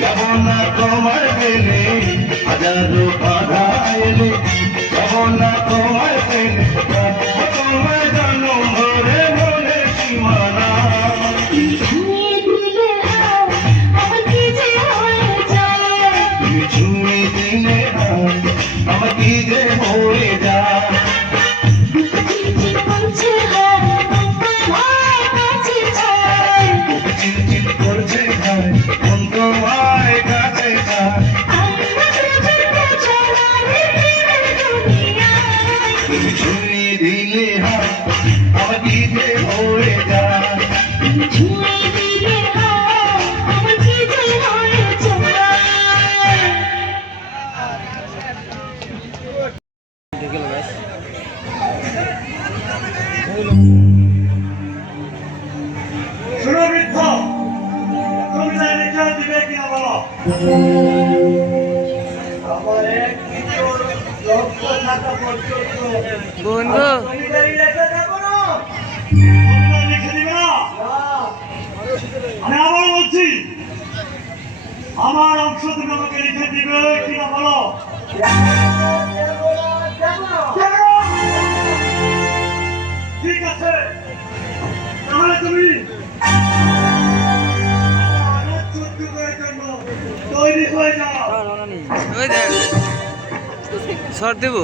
যাব না তোমার পেলে হাজারো বাধা এলে যাব না তোমার পেলে তোমার জন্ম ভরে মনে সীমানা তুমি ছুঁয়ে দিলে হাত আমাকে যে ভরে যায় বুক চিনচিন করছে গায় মন তোমায় কাছে যায় তুমি ছুঁয়ে দিলে হাত আমাকে যে ভরে যায় শোনো বৃদ্ধ, তুমি তাই রেখে দিবে কিনা বলো? আমার এক কিশোর লক্ষ্য থাকা পর্যন্ত বন্ধু জমিদারি রেখে দেবো না। তোমরা লিখে দিবে না? না, আমি আবার বলছি, আমার অংশ তুমি আমাকে লিখে দিবে কিনা বলো? দেবো না। ঠিক আছে, তাহলে তুমি আমার যুদ্ধ করার জন্য তৈরি হয়ে যাও। ওই দেখ শর্ট দেবো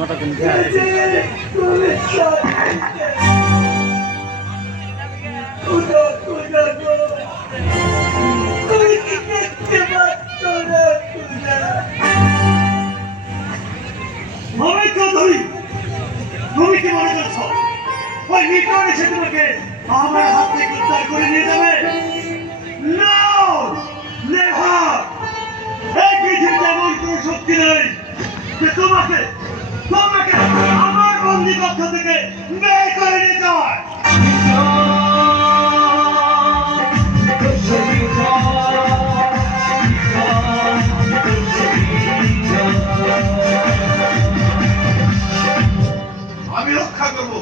মতো কিন্তু হবে চৌধুরী, তুমি কি মনে করছো ওই লিটন এসে তোমাকে আমার হাত থেকে উদ্ধার করে নিয়ে যাবে? No! Never! এই পৃথিবীতে এমন কোনো শক্তি নেই যে তোমাকে আমার বন্দি কক্ষ থেকে বের করে নিয়ে যায়। আমি রক্ষা করবো।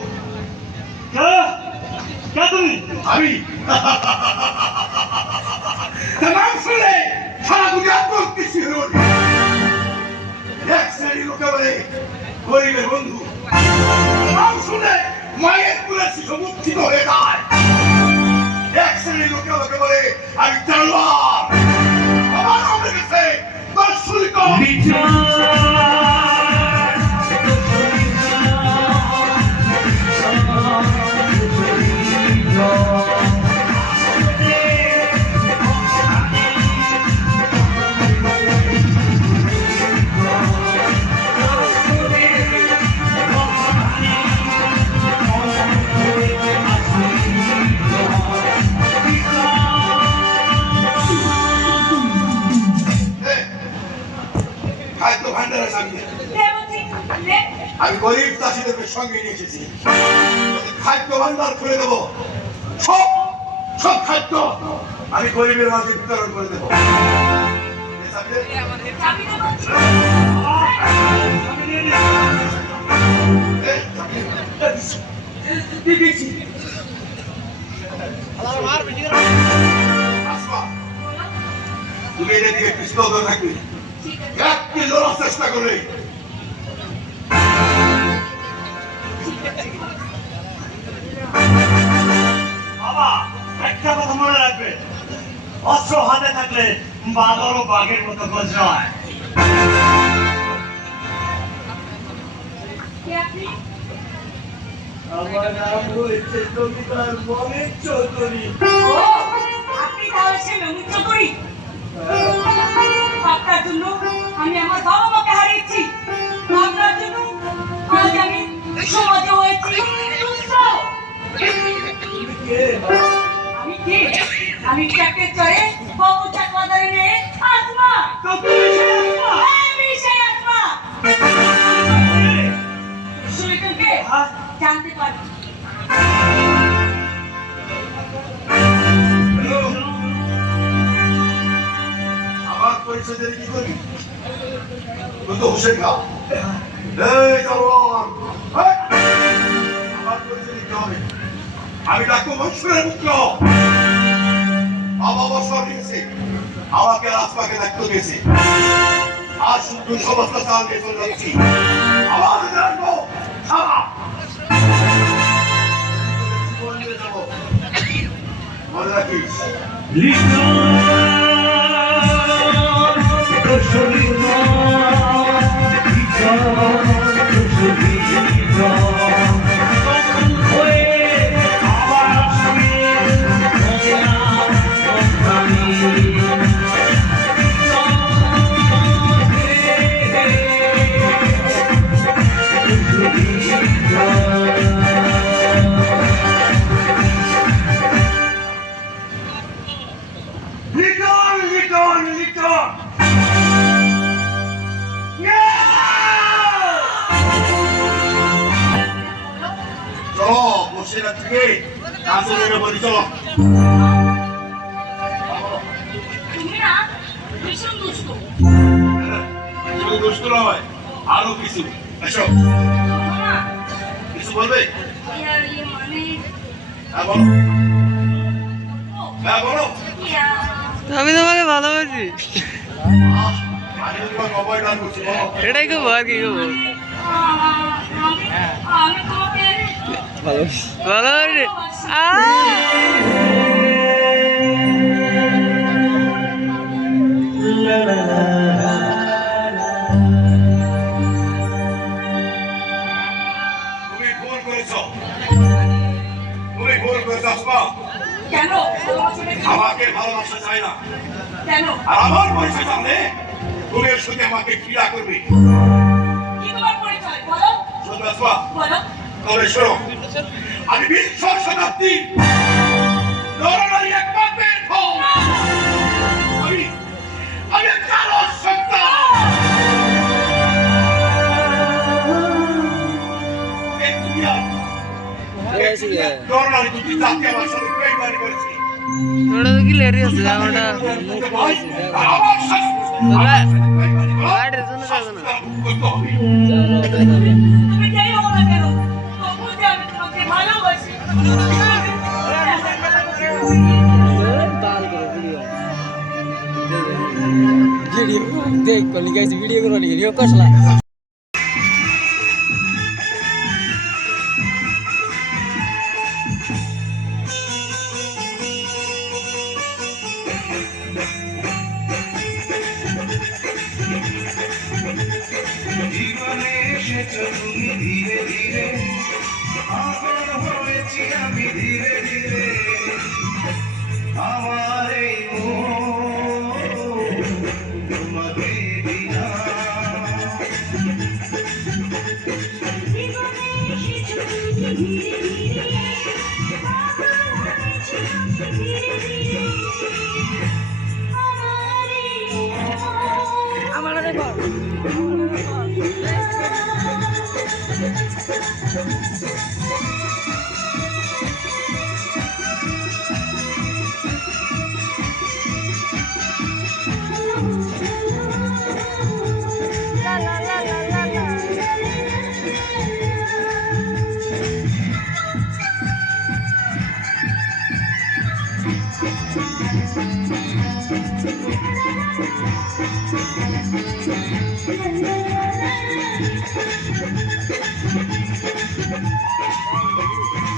কে তুমি? আমি নাম শুনে সারা দুনিয়া করতেছি এক শ্রেণী লোকে বলে গরিবের বন্ধু, নাম শুনে মায়ের কুলের শিশু মুক্তিত হয়ে যায়। এক শ্রেণী লোকে আমাকে বলে আমি তলোয়ার, আমার আমাদের কাছে দর্শনিক খাদ্য ভান্ডারের সামনে আমি গরিব চাষিদেরকে সঙ্গে নিয়ে এসেছি। খাদ্য ভান্ডার খুলে দেবো, সব সব খাদ্য আমি গরিবের মাঝে বিতরণ করে দেবো। তুমি এদের দিকে পিস্তল ধরে থাকবে, এক কিলো চেষ্টা করলে বাবা একটা কথা মনে রাখবে, অস্ত্র হাতে থাকলে বাঘরও বাঘের মতো গজরায়। আমার নাম হয়েছে জমিদার মনির চৌধুরী। আপনি তাহলে সে মনির চৌধুরী? আপনার জন্য আমি আমার বাবা মাকে হারিয়েছি, আপনার জন্য আজ আমি সমাজে হয়েছি দুষ্ট। আমি কে? আমি ট্রাকের চড়ে বাবু চাকমাদারি মেয়ে আসমা। আমি সেই আসমা। সুরিতকে জানতে পারি। আমার পরিচয় দিয়ে কি করবি? তুই তো হোসেন খা। এই তলোয়ার, আমার পরিচয় দিতে হবে। আমি ডাকবো মনসুরের পুত্র। বাবা অবসর নিয়েছে, আমাকে রাজপাকে দায়িত্ব দিয়েছে। আজ শুধু সমস্ত চাল নিয়ে চলে যাচ্ছি। আবার ডাকবো খাওয়া জীবন নিয়ে যাবো, মনে রাখিস। থেকে কাজের বলি চলো। তুমি না ভীষণ দুষ্ট। শুধু দুষ্ট নয়, আরো কিছু। এসো, কিছু বলবে? মানে হ্যাঁ বলো, হ্যাঁ বলো। আমি তোমাকে ভালোবাসি। আমি তোমাকে অবহেলা করছি, বলো। এটাই খুব আর কি খুব আমি তোমাকে ভালোবাসি। তুমি ভুল করেছ, তুমি ভুল করেছ আসমা। কেন আমাকে ভালোবাসা চাই না, কেন? আর আমার পরিচয় জানলে তুমি এর সাথে আমাকে ক্রীড়া করবে। কি তোমার পরিচয়? নাজমা, বলো তবে শোনো, আমি বিংশ শতাব্দী নরনারী এক পাপের ফল। আমি এক কালো সন্তান। এই দুনিয়া নরনারী দুটি জাতি আমার সাথে প্রেমবাড়ি করেছে। ওটা তো কি লেরি আছে আমারটা আর আমার গাড়ির জন্য যাবে না তুমি যাই হও না কেন তবু যে আমি তোমাকে ভালোবাসি বাল করে ভিডিও দেখ কলি গাইস ভিডিও করো নি ভিডিও কসলা জীবনে এসেছো তুমি ধীরে ধীরে, আপন হয়েছি আমি ধীরে ধীরে। আমার এই মন তোমাকে বিনা আমার দেখো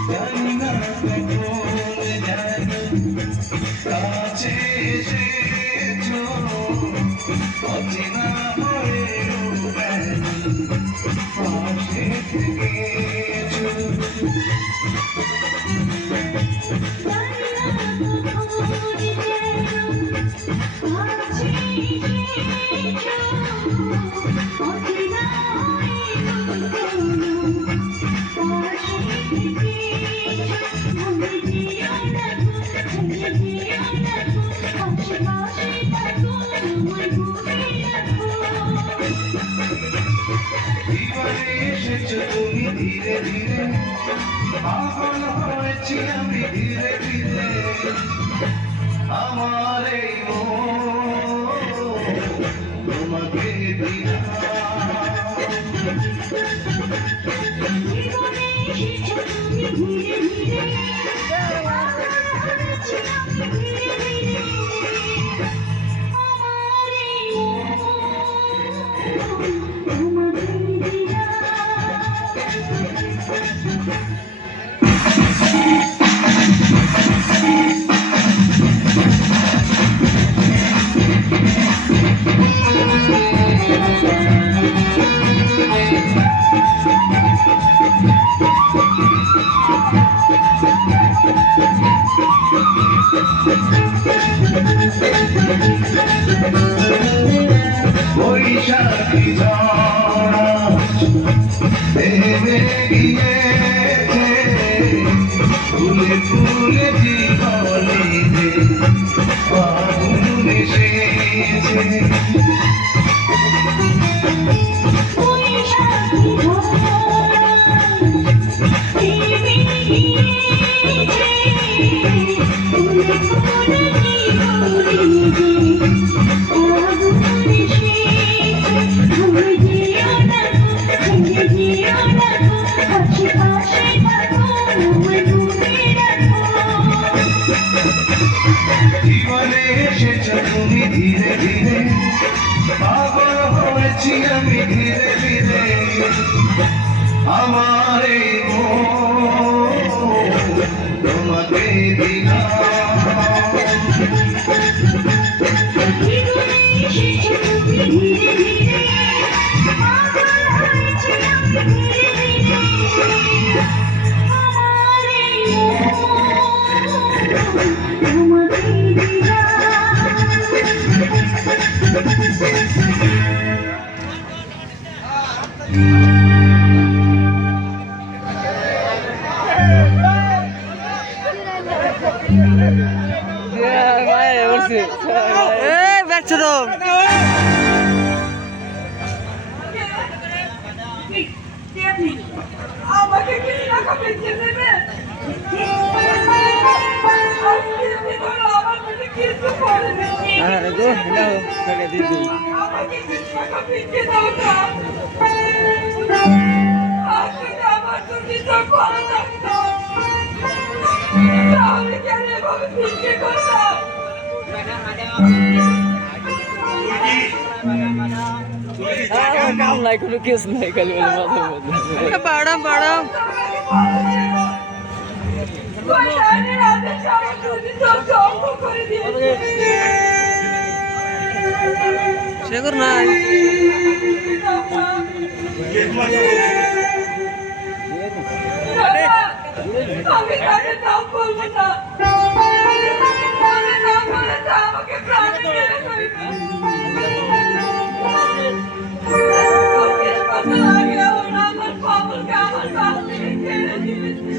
জানি না কখন জানি কাছে এসেছো, অচেনা হয়েও কেন পাশে থেকেছো। জীবনে এসেছো তুমি ধীরে ধীরে, পাগল হয়েছি আমি ধীরে ধীরে। আমার এই মন তোমাকে বিনা বৈশাখী ঝড় থেমে গিয়েছে, ফুলে ফুলে জীবনে ফাগুন এসেছে। জীবনে এসেছো তুমি ধীরে ধীরে, পাগল হয়েছি আমি ধীরে ধীরে। আমার এই মন তোমাকে বিনা তোমার আমাকে কিছু টাকা বেঁচে দেবে আজকে ভিতরে আমার মনে কিছু পড়ে নেই আরে গো নাও টাকা দিয়ে দিই আমাকে কিছু টাকা বেঁচে দাও না আসলে আমার যদি চোখ ভালো থাকতো তাহলে কেন এভাবে ভিক্ষে করতাম কাম নাই কোনো কেস নাই খালি বলে মাথার মধ্যে বাড়া বাড়া শয়তানের আদেশে আমার যদি চোখ অন্ধ করে দিয়েছে সে কর নাই আমি তাদের নাম বলবো না তাদের নাম বলে তা আমাকে প্রাণে মেরে ফেলবে চব্বিশ বছর আগে আমার বাবুলকে আমার কাছ থেকে কেড়ে দিয়েছে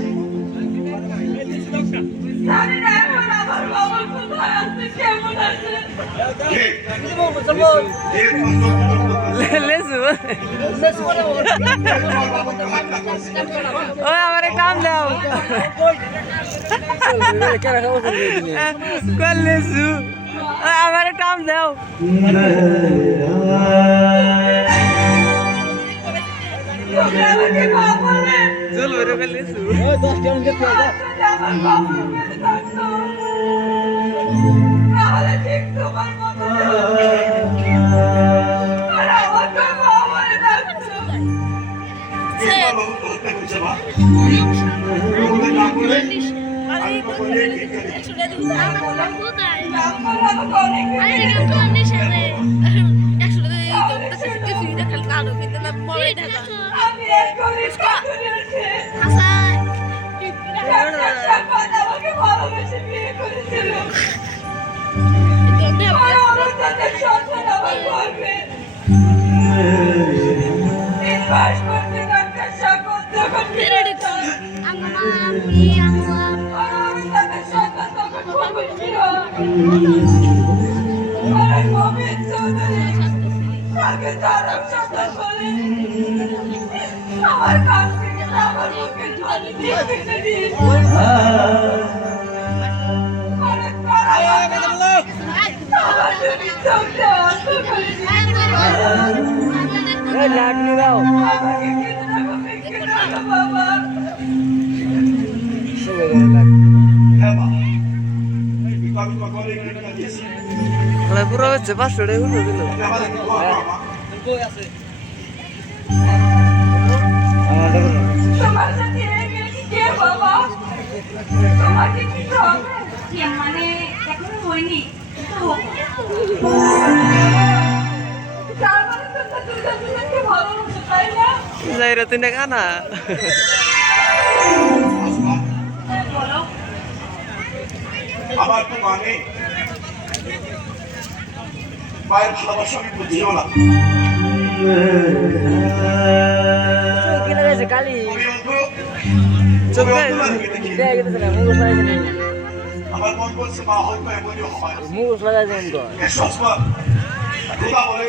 জানি না এখন আমার বাবুল কোথায় আছে কেমন আছে কে? কে লেসু তোমার বাবাকে হত্যা করছে? ওই আমারে কাম দাও কেন খাবো কল লেসু ওই আমারে কাম দাও তুমি আমাকে মা বলে চল বেরো কল লেসু 10 টাকা দিতে হবে আমার বাবুল মেরে থাকতো তাহলে ঠিক তোমার মতো আর আমাকে মা বলে ডাকতো কে তোমার বাবাকে হত্যা করছে মা? তোমাদের নাম বলে আমি তোমাকে ভিক্ষা দিচ্ছি। নাম বলে আমাকে অনেক আমি এক গরিব কাকুরেছে আমাকে ভালোবেসে বিয়ে করেছিল আর আমরা তাদের সন্তান আমার গর্বে 3 মাস করতে ডাক্তার সাগর যখন ফিরেছে আর আমি তাদের সন্তান তখন খবর ছিল আর গোবিন্দ চৌধুরী তাকে তারা সন্তান বলে আমার কাছ থেকে আমার মুখে জল দিয়ে ফেলে দিয়েছে অনেক তারা আমার দুটি চোখে অন্ধ করে দিয়েছে এই লাগনি দাও আমাকে কিছু টাকা ভিক্ষে দাও বাবা হ্যাঁ মা, আমি তোমাকে অনেক ভিক্ষা দিয়েছি। পুরো হচ্ছে 500 টাকা উঠে দিল তুমি আমাদেরকে দোয়া করো মা। তোমার সাথে এই মেয়েটি কে বাবা তোমাকে কিছু হবে মানে এখনো হয়নি তার মানে তোমরা দুজনকে ভালোবাসো তাই না যাইরা তুই না কানা আসমা, বলো আমার তো মা নেই। মায়ের ভালোবাসা আমি বুঝিও না। কিনে গেছে কালি তুমি অন্ধ, চোখ তুমি অন্ধ লাগবে দেখি। দেয়া গেছে না মুখ লাগাইছে আমার মন বলছে মা হয়তো এমনই হয়। মুখ লাগাইছে তো সসমা খোদা বলে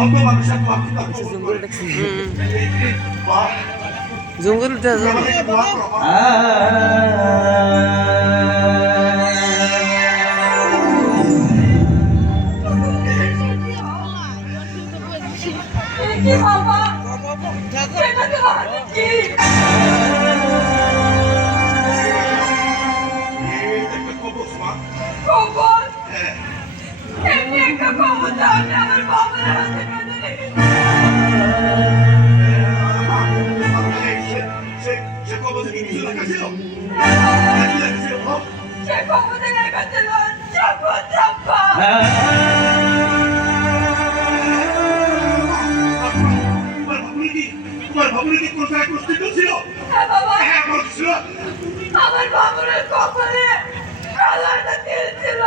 অন্ধ মানুষের পাখি তার কবুল জঙ্গল করে। দেখছি মা, জঙ্গল তুমি আমাদেরকে দোয়া করো মা। কি বাবা এটা তো আমি কি এই একটা কবজ মা। কবর হ্যাঁ, এমনি একটা কবর আমি আমার বাবার হাতে বেঁধে রেখেছি সে কবজে কি কিছু লেখা ছিল? হ্যাঁ, কি লেখা ছিল? সে কবরে লেখা ছিল চাপা চাপা তোমার ভাবনা কি কোথায় প্রস্তুত ছিল? হ্যাঁ বাবা হ্যাঁ, বলছিল। আমার বাবুরের কপালে কালারটা তিল ছিল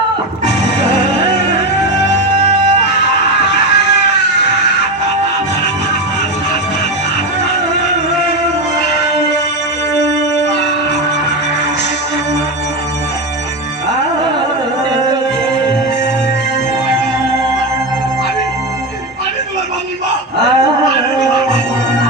আমি তোমার বাবুর মা। আমি তোমার বাবুর মা।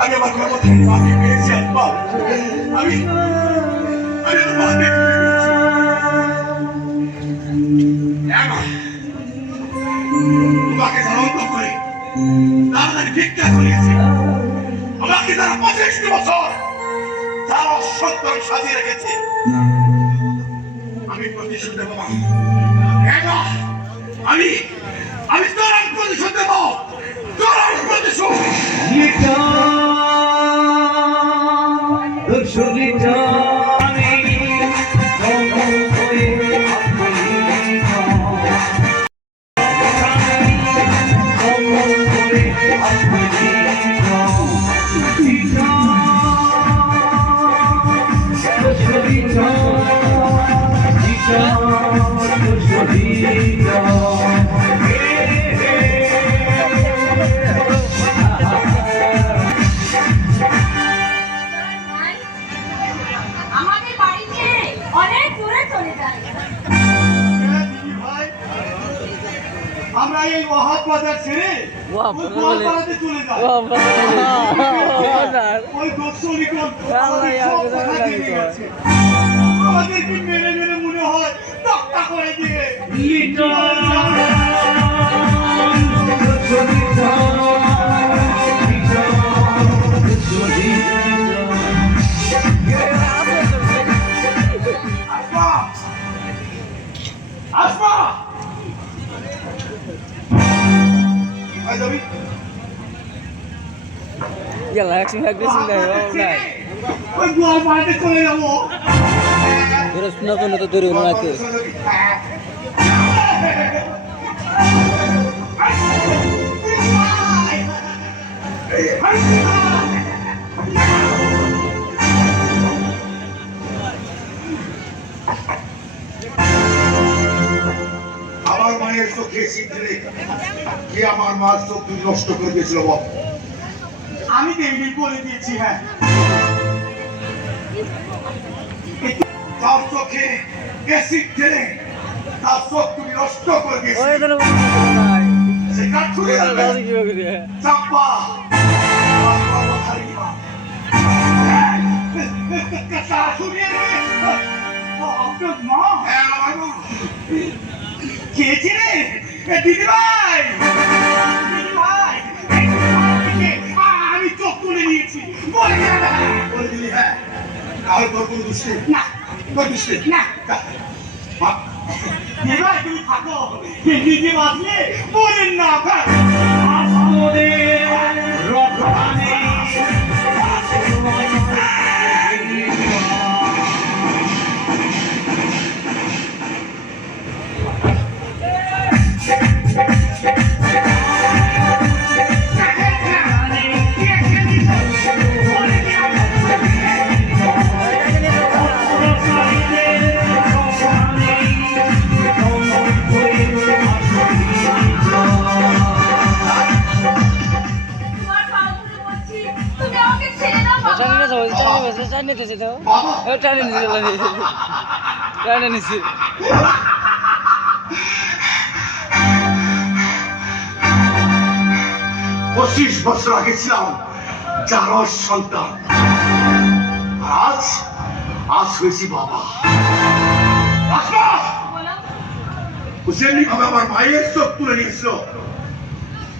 আমি আমার ক্ষমতায় মাকে পেয়েছি আত্মা। আমি আমার মাকে পেয়েছি। তোমাকে ধারণ করে তাড়াতাড়ি ভিক্ষা করিয়েছে। আমাকে তারা 25 বছর তারা সন্তান সাজিয়ে রেখেছে। আমি প্রতিশোধ দেব মা। আমি আমি তোর প্রতিশোধ দেব, তোর প্রতিশোধ। আমাদের বাড়ি ছেড়ে অনেক দূরে চলে যায়। আমরা এই ওয়াহাব বাজার ছেড়ে ওয়াহাব ওই বাজার বলে- গোয়ালপাড়াতে চলে যাই। ও বাজার ওই দর্শনীগণ আল্লাহ আমাদের সব ইয়ার কথা কথা জেনে জানে। গেছে। আমাদেরকে মেরে মেরে মনে হয় তক্তা করে দিয়ে আসমা, আসমা, আয় যাবি? ইয়ালা একশন অ্যাগ্রেসিভ নাই ও নাই ওই গোয়ালপাড়াতে চলে যাবো। ধরে শোনা তো তো ধরে না কে আমার মায়ের চোখে সিদ্ধি কি আমার মার চোখ তুই নষ্ট করে দিয়েছিল বল? আমি দেবী বলে দিয়েছি। হ্যাঁ, তার চোখে অ্যাসিড ঢেলে তার চোখ তুমি নষ্ট করে ওই দিয়েছিল। ধরে নাই সে কাঠ ছুড়ে যাবে। দাদি কি করে চাপা আমার বাবা খালি মা। শুনিয়ে দেবে। আপনার মা হ্যাঁ, আমার মা। খেয়েছে রে দিদি ভাই, দিদি ভাই, আমি চোখ তুলে নিয়েছি। বলে যাবে বলে দিলি হ্যাঁ, তাহলে তোর কোনো দোষ নেই। না, তোর দোষ নেই। না। মা, দিদি ভাই তুমি থাকো, দিদি বাঁচলে বলেন না। আমাদের রক্ষণে তোমার পা ধরে বলছি, তুমি আমাকে ছেড়ে দাও বাবা। টানি না যাও টানি নিতেছে তো ও টানি নিছে টানি নিছে 25 বছর আগে ছিলাম যার সন্তান, আর আজ হয়েছি বাবা। আসমা, বলো, যেমনি ভাবে আমার মায়ের চোখ তুলে নিয়েছিল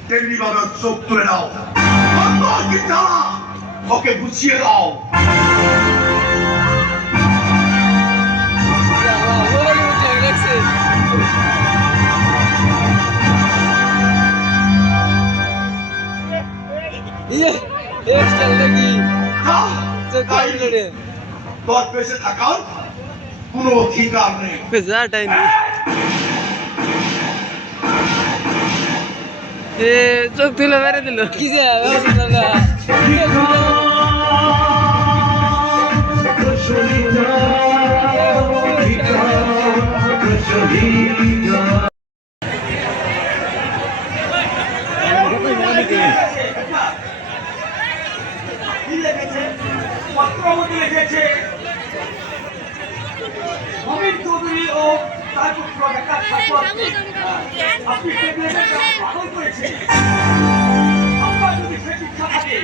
তেমনি ভাবে ওর চোখ তুলে নাও। অন্তর কি জ্বালা, ওকে বুঝিয়ে দাও। ইয়ে এক্সট্রা লাগি না, তো কাউন্ট রে তোর বেঁচে থাকার কোনো অধিকার নেই। যা টাইম এ চোখ তুলে মেরে দিল কি যে ব্যবস্থা না কি লিখেছে? পত্র মধ্যে লিখেছে মমিন চৌধুরী ও তার পুত্র একটা ছাত্র আপনি প্রেগনেন্ট পাগল করেছে। আপনার যদি সে শিক্ষা থাকে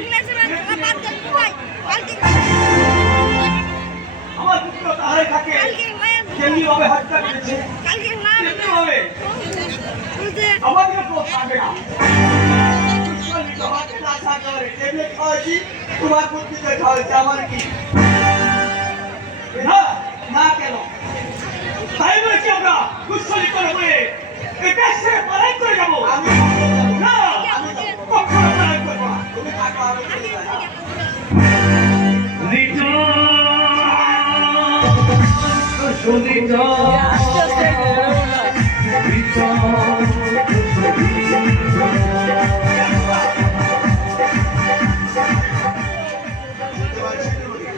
যেমনি খাওয়াইছি তোমার পত্রিকা খাওয়াইছি আমার কি না না কেন তাই বলেছি আমরা দুঃসলি করে হয়ে এই দেশ ছেড়ে পালাই করে যাবো আমি না কখনো পালাই করবো না তুমি থাকো আমি চলে যাই। আস্তে আস্তে এরকম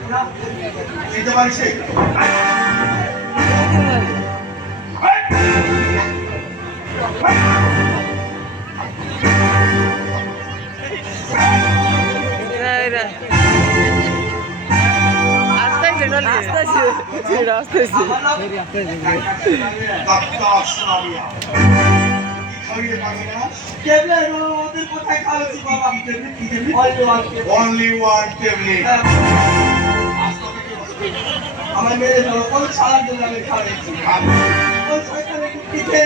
না। যেতে পারি সে আস্তে আস্তে ডাক্তার সারিয়া খাইয়ে পাবে না কেবলে ওদের কোথায় খাওয়াইছি বাবা Only one tablet। only one tablet আমার মেয়ে ধরো কোন সারা দিন আমি খাওয়াইছি কোন সরকারে কুটিতে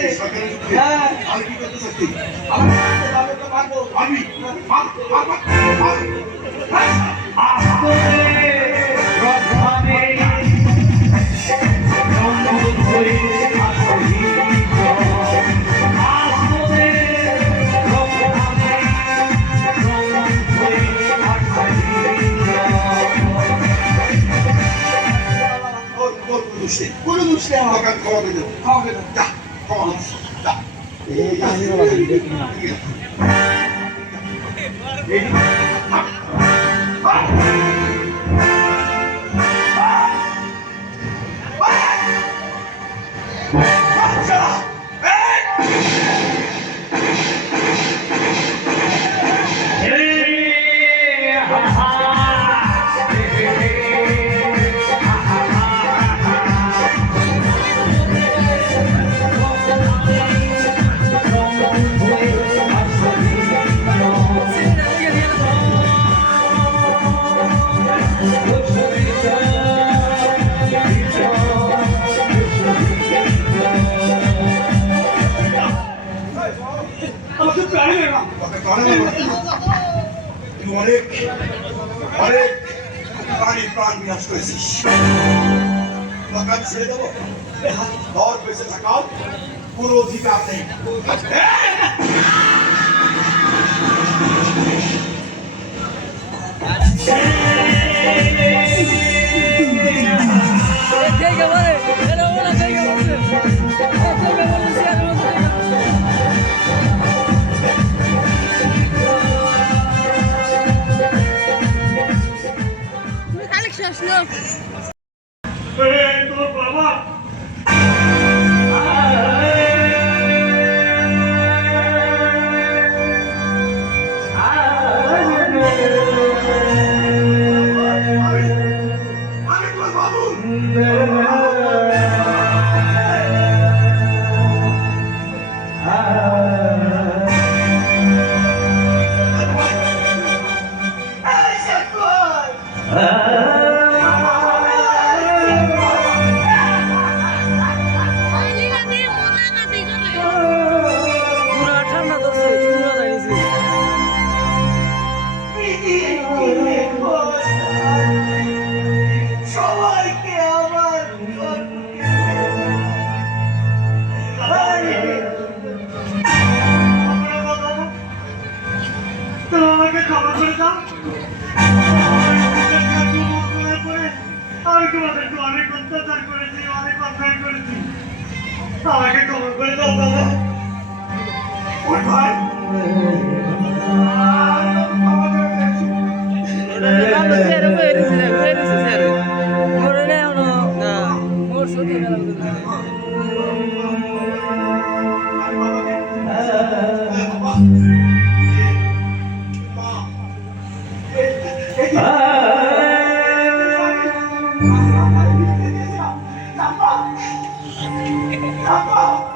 হ্যাঁ আমি কি করতে চাচ্ছি আমার কাছে যাবে তো ভাগো আমি কোন দুষ্টি আমার আমাকে খাওয়াবে দেবো খাওয়াবে না যা খাওয়ানো যা আমাকে প্রাণী না তুই অনেক অনেক প্রাণী প্রাণ বিনাশ করেছিস তোমাকে আমি ছেড়ে দেবো ধর বেঁচে থাকাও কোনো অধিকার নেই তোর বাবা আমি তোর বাবু ঠান্ডা ধরছে ঠান্ডা দাঁড়িয়েছে সবাইকে আমার তোমাকে ক্ষমা করে দাও আমি তোমাদেরকে অনেক অত্যাচার করেছি অনেক অন্যায় করেছি আমাকে ক্ষমা করে দাও বাবা ওই ভাই Papa!